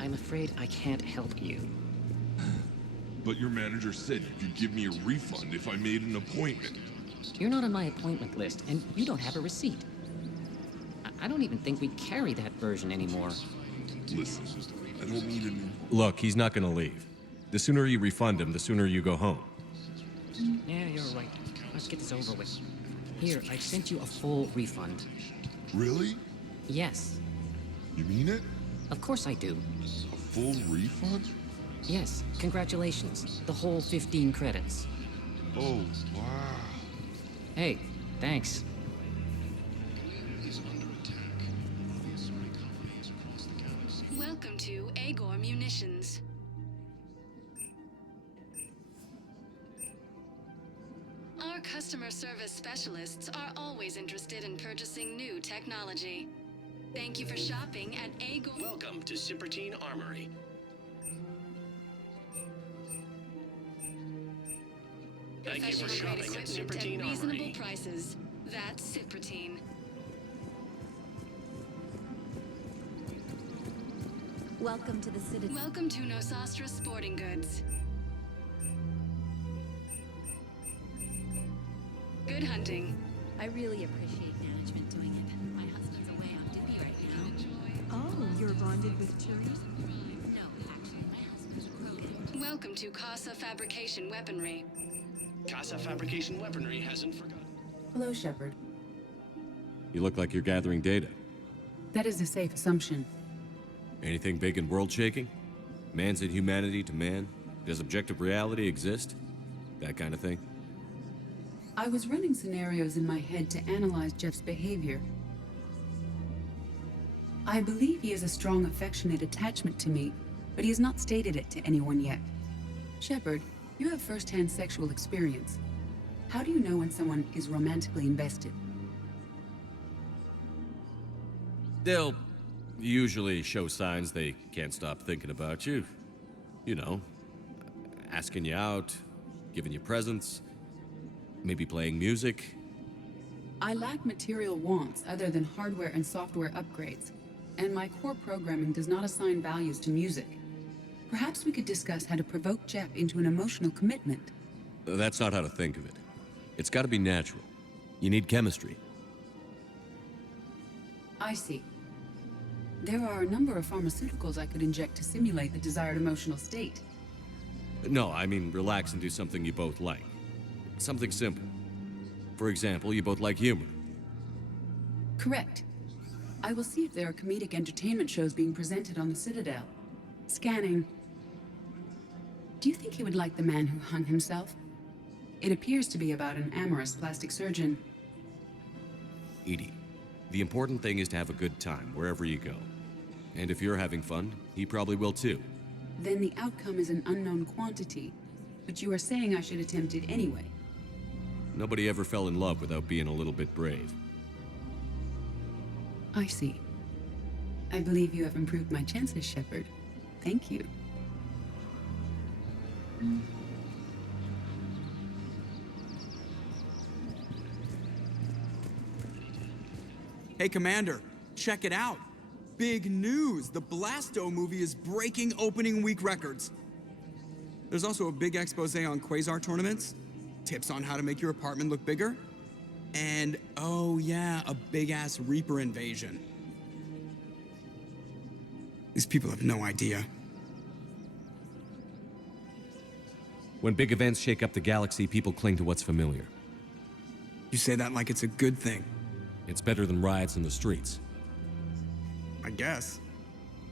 I'm afraid I can't help you. But your manager said you could give me a refund if I made an appointment. You're not on my appointment list, and you don't have a receipt. I don't even think we carry that version anymore. Listen, I don't need a new... Look, he's not gonna leave. The sooner you refund him, the sooner you go home. Yeah, you're right. Let's get this over with. Here, I've sent you a full refund. Really? Yes. You mean it? Of course I do. A full refund? Yes, congratulations. The whole 15 credits. Oh, wow. Hey, thanks. Welcome to Agor Munitions. Our customer service specialists are always interested in purchasing new technology. Thank you for shopping at Agor. Welcome to Cypertine Armory. Thank you for shopping at Cypertine at reasonable Armory. prices. That's Cypertine. Welcome to the city. Welcome to Nosastra Sporting Goods. Good hunting. I really appreciate management doing it. My husband's away on duty right now. Oh, you're bonded with Cherise? No, actually, my husband's broken. Welcome to Casa Fabrication Weaponry. Casa Fabrication Weaponry hasn't forgotten. Hello, Shepard. You look like you're gathering data. That is a safe assumption. Anything big and world-shaking? Man's inhumanity to man? Does objective reality exist? That kind of thing? I was running scenarios in my head to analyze Jeff's behavior. I believe he has a strong affectionate attachment to me, but he has not stated it to anyone yet. Shepard, You have first-hand sexual experience. How do you know when someone is romantically invested? They'll usually show signs they can't stop thinking about you. You know, asking you out, giving you presents, maybe playing music. I lack material wants other than hardware and software upgrades, and my core programming does not assign values to music. Perhaps we could discuss how to provoke Jep into an emotional commitment. That's not how to think of it. It's got to be natural. You need chemistry. I see. There are a number of pharmaceuticals I could inject to simulate the desired emotional state. No, I mean relax and do something you both like. Something simple. For example, you both like humor. Correct. I will see if there are comedic entertainment shows being presented on the Citadel. Scanning. Do you think he would like The Man Who Hung Himself? It appears to be about an amorous plastic surgeon. Edie, the important thing is to have a good time wherever you go. And if you're having fun, he probably will too. Then the outcome is an unknown quantity, but you are saying I should attempt it anyway. Nobody ever fell in love without being a little bit brave. I see. I believe you have improved my chances, Shepard. Thank you. Hey, Commander, check it out. Big news! The Blasto movie is breaking opening week records. There's also a big expose on quasar tournaments, tips on how to make your apartment look bigger, and, oh yeah, a big-ass Reaper invasion. These people have no idea. When big events shake up the galaxy, people cling to what's familiar. You say that like it's a good thing. It's better than riots in the streets. I guess.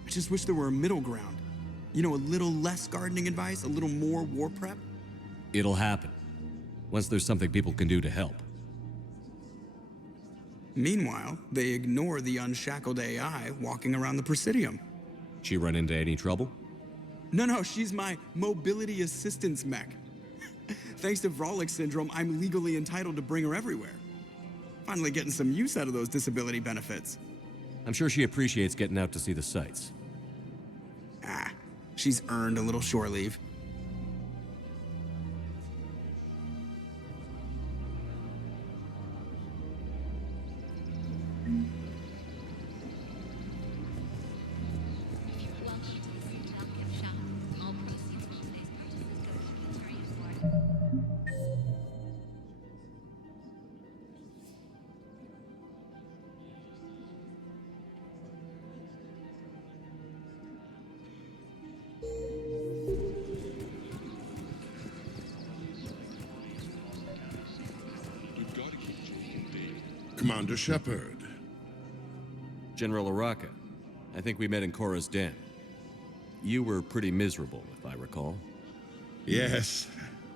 I just wish there were a middle ground. You know, a little less gardening advice, a little more war prep. It'll happen. Once there's something people can do to help. Meanwhile, they ignore the unshackled AI walking around the Presidium. She run into any trouble? No, she's my mobility assistance mech. Thanks to Vrolic syndrome, I'm legally entitled to bring her everywhere. Finally getting some use out of those disability benefits. I'm sure she appreciates getting out to see the sights. She's earned a little shore leave. Commander Shepard. General Araka, I think we met in Korra's den. You were pretty miserable, if I recall. Yes,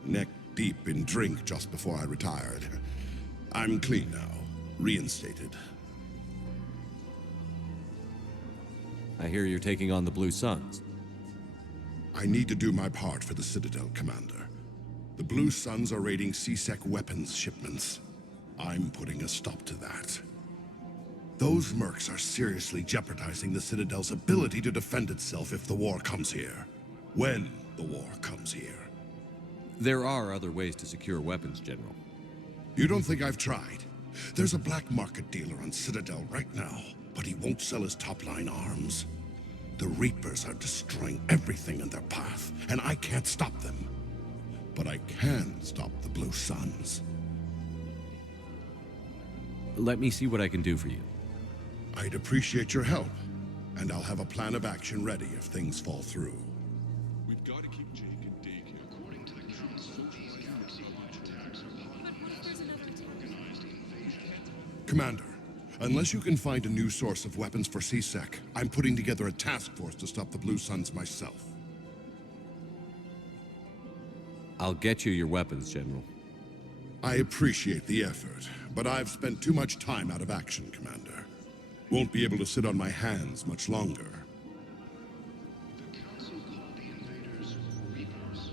neck deep in drink just before I retired. I'm clean now, reinstated. I hear you're taking on the Blue Suns. I need to do my part for the Citadel, Commander. The Blue Suns are raiding C-Sec weapons shipments. I'm putting a stop to that. Those mercs are seriously jeopardizing the Citadel's ability to defend itself if the war comes here. When the war comes here. There are other ways to secure weapons, General. You don't think I've tried? There's a black market dealer on Citadel right now, but he won't sell his top-line arms. The Reapers are destroying everything in their path, and I can't stop them. But I can stop the Blue Suns. Let me see what I can do for you. I'd appreciate your help, and I'll have a plan of action ready if things fall through. We've got to keep Jake in daycare. According to the Council, these galaxy-wide attacks are part of a massive organized invasion. Commander, unless you can find a new source of weapons for C-Sec, I'm putting together a task force to stop the Blue Suns myself. I'll get you your weapons, General. I appreciate the effort, but I've spent too much time out of action, Commander. Won't be able to sit on my hands much longer. The Council called the invaders Reapers.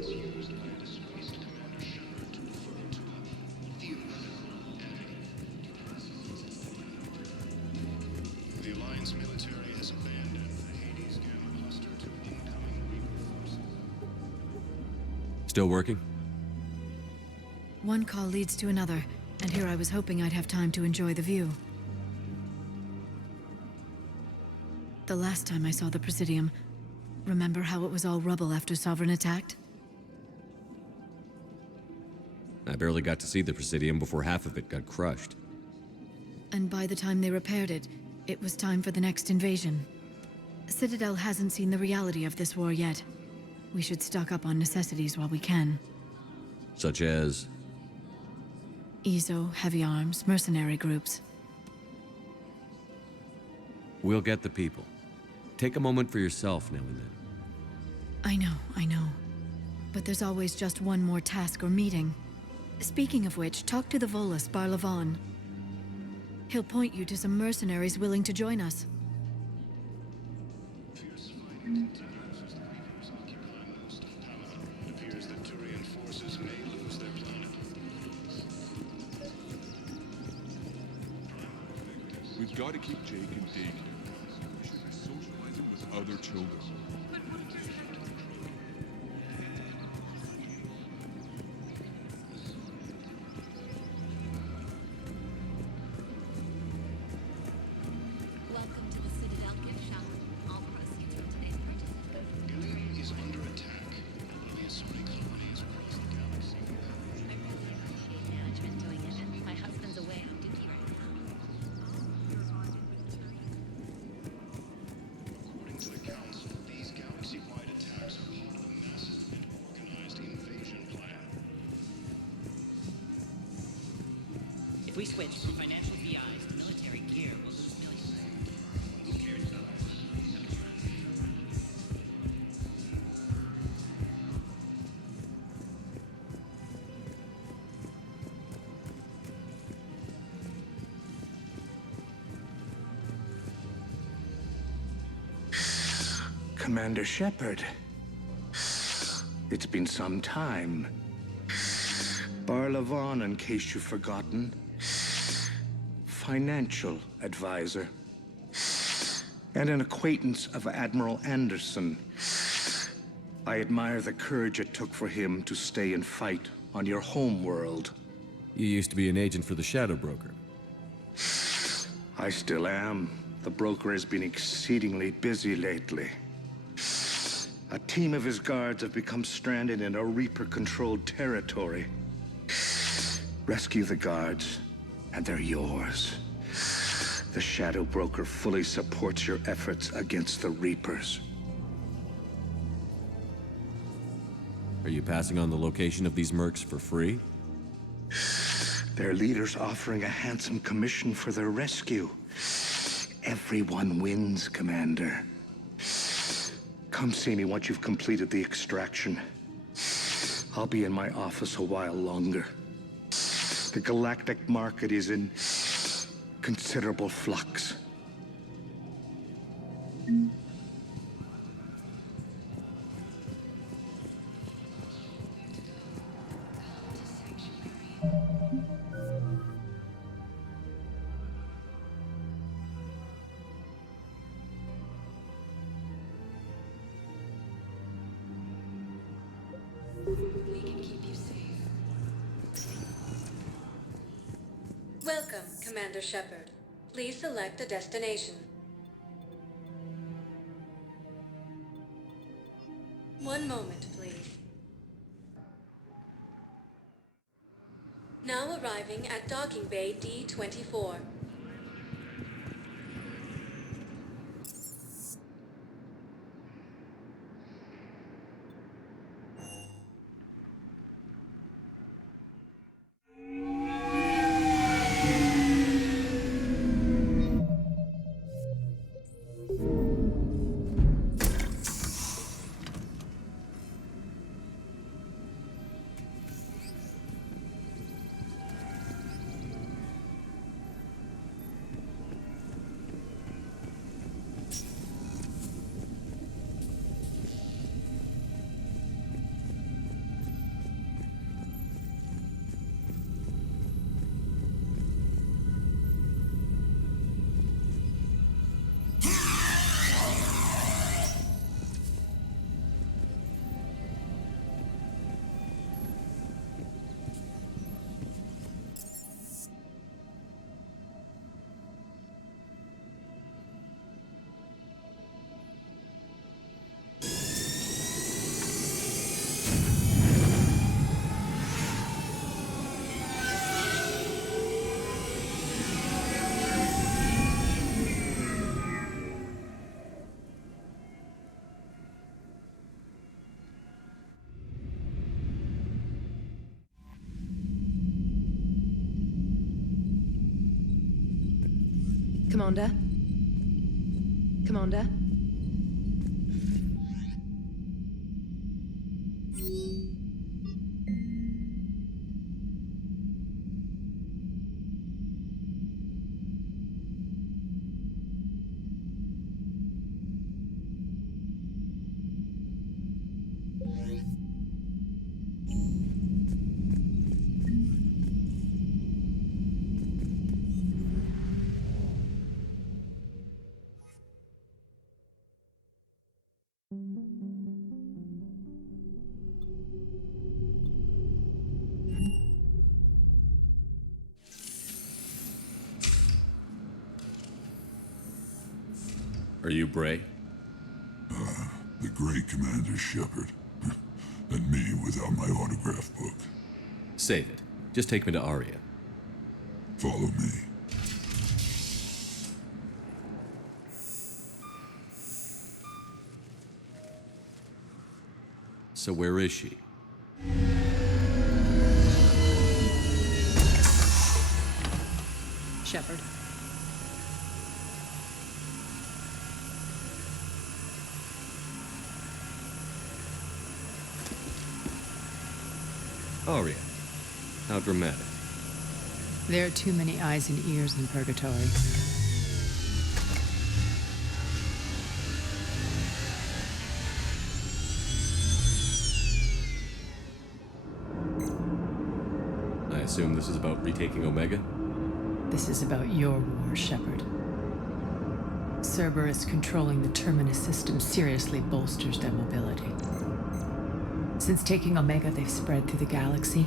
Once used by a disgraced Commander Shepard to refer to a theoretical enemy. The Alliance military has abandoned the Hades Gamma cluster to incoming Reaper forces. Still working? One call leads to another, and here I was hoping I'd have time to enjoy the view. The last time I saw the Presidium, remember how it was all rubble after Sovereign attacked? I barely got to see the Presidium before half of it got crushed. And by the time they repaired it, it was time for the next invasion. Citadel hasn't seen the reality of this war yet. We should stock up on necessities while we can. Such as? EZO, heavy arms, mercenary groups. We'll get the people. Take a moment for yourself now and then. I know. But there's always just one more task or meeting. Speaking of which, talk to the Volus, Barlavon. He'll point you to some mercenaries willing to join us. Fierce fighting continues as the Reapers occupy most of Pamela. It appears that Turian forces may lose their planet. We've got to keep Jake and Dake here. We should be socializing with other children. Welcome to the Citadel gift shop. All proceeds from today's purchase. Ilium is under attack by one of the assorting colonies across the galaxy. I really appreciate management doing it, and my husband's away on duty right now. According to the Council, these galaxy-wide attacks are part of a massive and organized invasion plan. If we switch from financial VIs to military gear, we'll lose millions. Who cares though? Commander Shepard. It's been some time. Barlavon, in case you've forgotten. Financial advisor. And an acquaintance of Admiral Anderson. I admire the courage it took for him to stay and fight on your home world. You used to be an agent for the Shadow Broker. I still am. The broker has been exceedingly busy lately. A team of his guards have become stranded in a Reaper-controlled territory. Rescue the guards, and they're yours. The Shadow Broker fully supports your efforts against the Reapers. Are you passing on the location of these mercs for free? Their leader's offering a handsome commission for their rescue. Everyone wins, Commander. Come see me once you've completed the extraction. I'll be in my office a while longer. The galactic market is in considerable flux. We can keep you safe. Welcome, Commander Shepard. Please select a destination. One moment, please. Now arriving at Docking Bay D-24. Commander? Commander? Are you Bray? The great Commander Shepard. And me without my autograph book. Save it. Just take me to Aria. Follow me. So where is she? Shepard. Aria. How dramatic. There are too many eyes and ears in Purgatory. I assume this is about retaking Omega? This is about your war, Shepard. Cerberus controlling the Terminus system seriously bolsters their mobility. Since taking Omega, they've spread through the galaxy.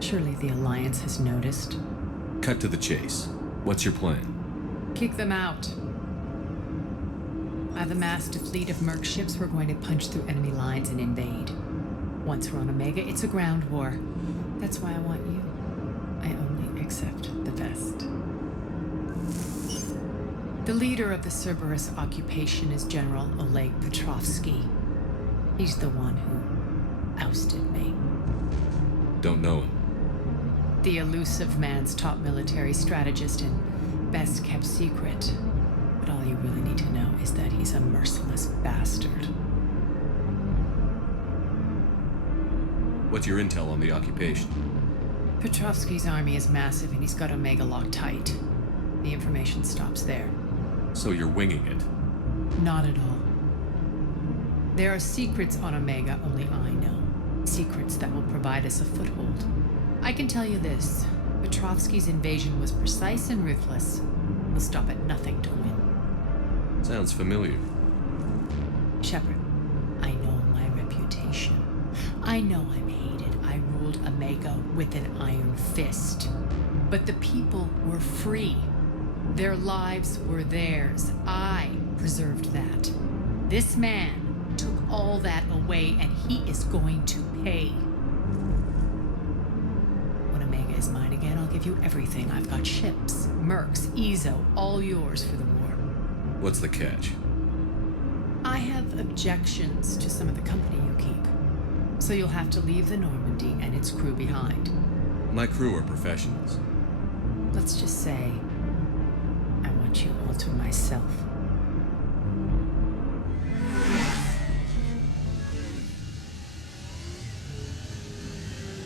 Surely the Alliance has noticed. Cut to the chase. What's your plan? Kick them out. I've amassed a fleet of merc ships. We're going to punch through enemy lines and invade. Once we're on Omega, it's a ground war. That's why I want you. I only accept the best. The leader of the Cerberus occupation is General Oleg Petrovsky. He's the one who ousted me. Don't know him. The elusive man's top military strategist and best kept secret. But all you really need to know is that he's a merciless bastard. What's your intel on the occupation? Petrovsky's army is massive and he's got Omega locked tight. The information stops there. So you're winging it? Not at all. There are secrets on Omega only I know. Secrets that will provide us a foothold. I can tell you this. Petrovsky's invasion was precise and ruthless. He'll stop at nothing to win. Sounds familiar. Shepard, I know my reputation. I know I'm hated. I ruled Omega with an iron fist. But the people were free. Their lives were theirs. I preserved that. This man took all that away, and he is going to pay. When Omega is mine again, I'll give you everything. I've got ships, mercs, Ezo, all yours for the war. What's the catch? I have objections to some of the company you keep. So you'll have to leave the Normandy and its crew behind. My crew are professionals. Let's just say, I want you all to myself.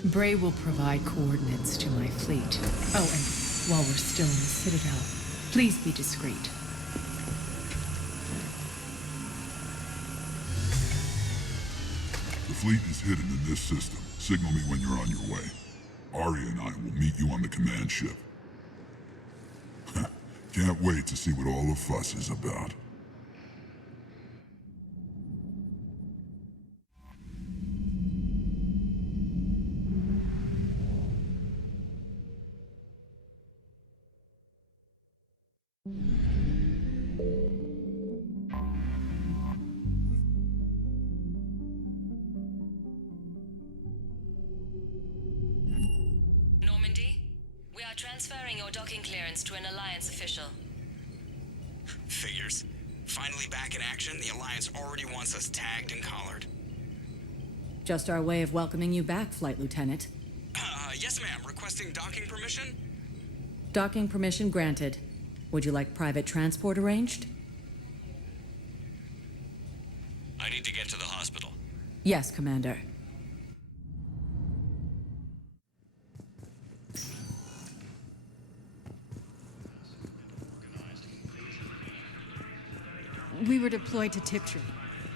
Bray will provide coordinates to my fleet. Oh, and while we're still in the Citadel, please be discreet. The fleet is hidden in this system. Signal me when you're on your way. Aria and I will meet you on the command ship. Can't wait to see what all the fuss is about. Normandy, we are transferring your docking clearance to an Alliance official. Figures. Finally back in action, the Alliance already wants us tagged and collared. Just our way of welcoming you back, Flight Lieutenant. Yes, ma'am. Requesting docking permission? Docking permission granted. Would you like private transport arranged? I need to get to the hospital. Yes, Commander. We were deployed to Tiptree.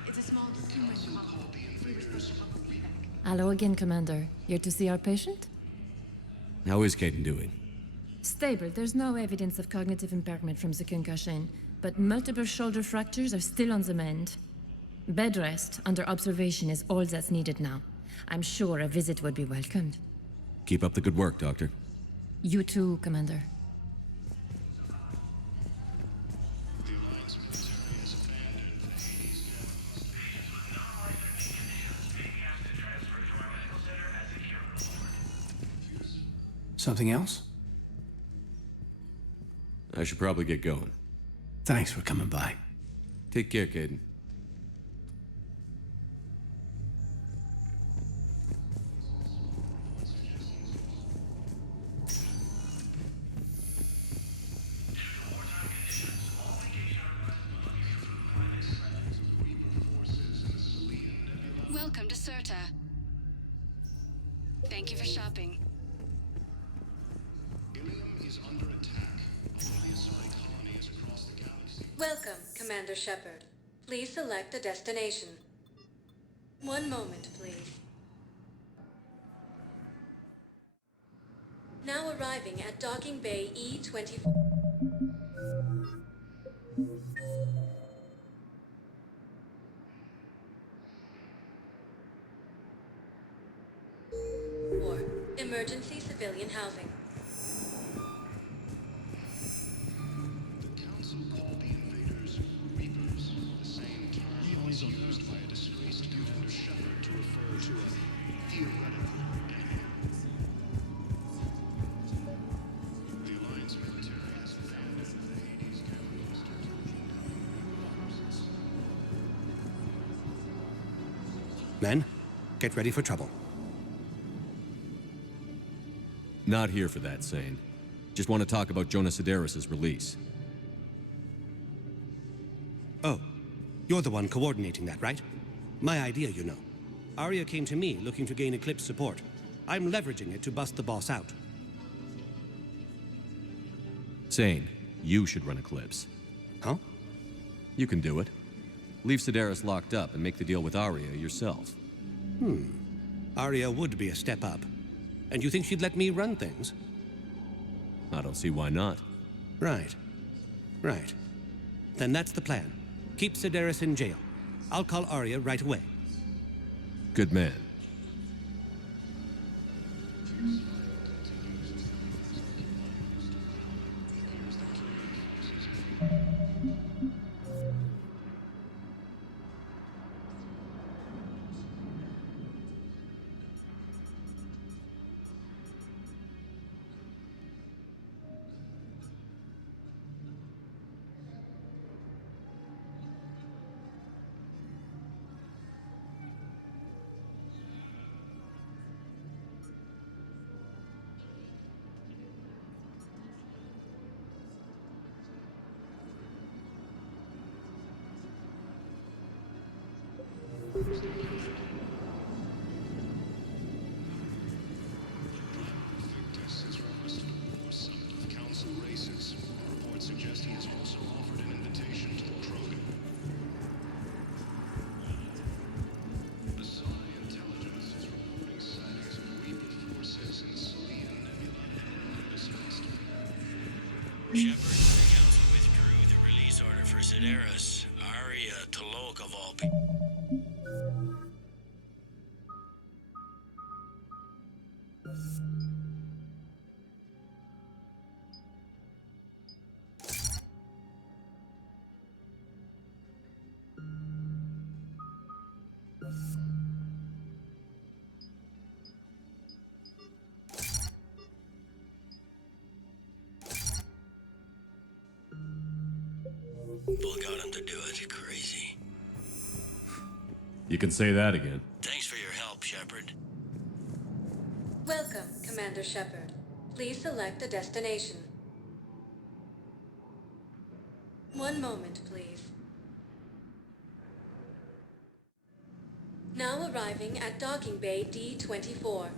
It's a small human colony. We were supposed to book a way back. Hello again, Commander. Here to see our patient? How is Caden doing? Stable. There's no evidence of cognitive impairment from the concussion, but multiple shoulder fractures are still on the mend. Bed rest under observation is all that's needed now. I'm sure a visit would be welcomed. Keep up the good work, Doctor. You too, Commander. Something else? I should probably get going. Thanks for coming by. Take care, Caden. Welcome to Serta. Thank you for shopping. Welcome, Commander Shepard. Please select a destination. One moment, please. Now arriving at Docking Bay E-24. Emergency civilian housing. The Council called the invaders Reapers, the same term was used by a disgraced Commander Shepard to refer to a theoretical enemy. The Alliance military has abandoned the Hades camp. Men, get ready for trouble. Not here for that, Sane. Just want to talk about Jonas Sedaris' release. Oh, you're the one coordinating that, right? My idea, you know. Arya came to me looking to gain Eclipse support. I'm leveraging it to bust the boss out. Sane, you should run Eclipse. Huh? You can do it. Leave Sedaris locked up and make the deal with Arya yourself. Arya would be a step up. And you think she'd let me run things? I don't see why not. Right. Then that's the plan. Keep Sedaris in jail. I'll call Arya right away. Good man. Victus has requested a war summit of Council races. Reports suggest he has also offered an invitation to the Krogan. Asai Intelligence is reporting sightings of Reaper forces in Selene Nebula. Dismissed. Shepard, the Council withdrew the release order for Sedaris. Arya Talok of all people. Bull got him to do it. Crazy. You can say that again. Thanks for your help, Shepard. Welcome, Commander Shepard. Please select a destination. One moment, please. Now arriving at docking bay D-24.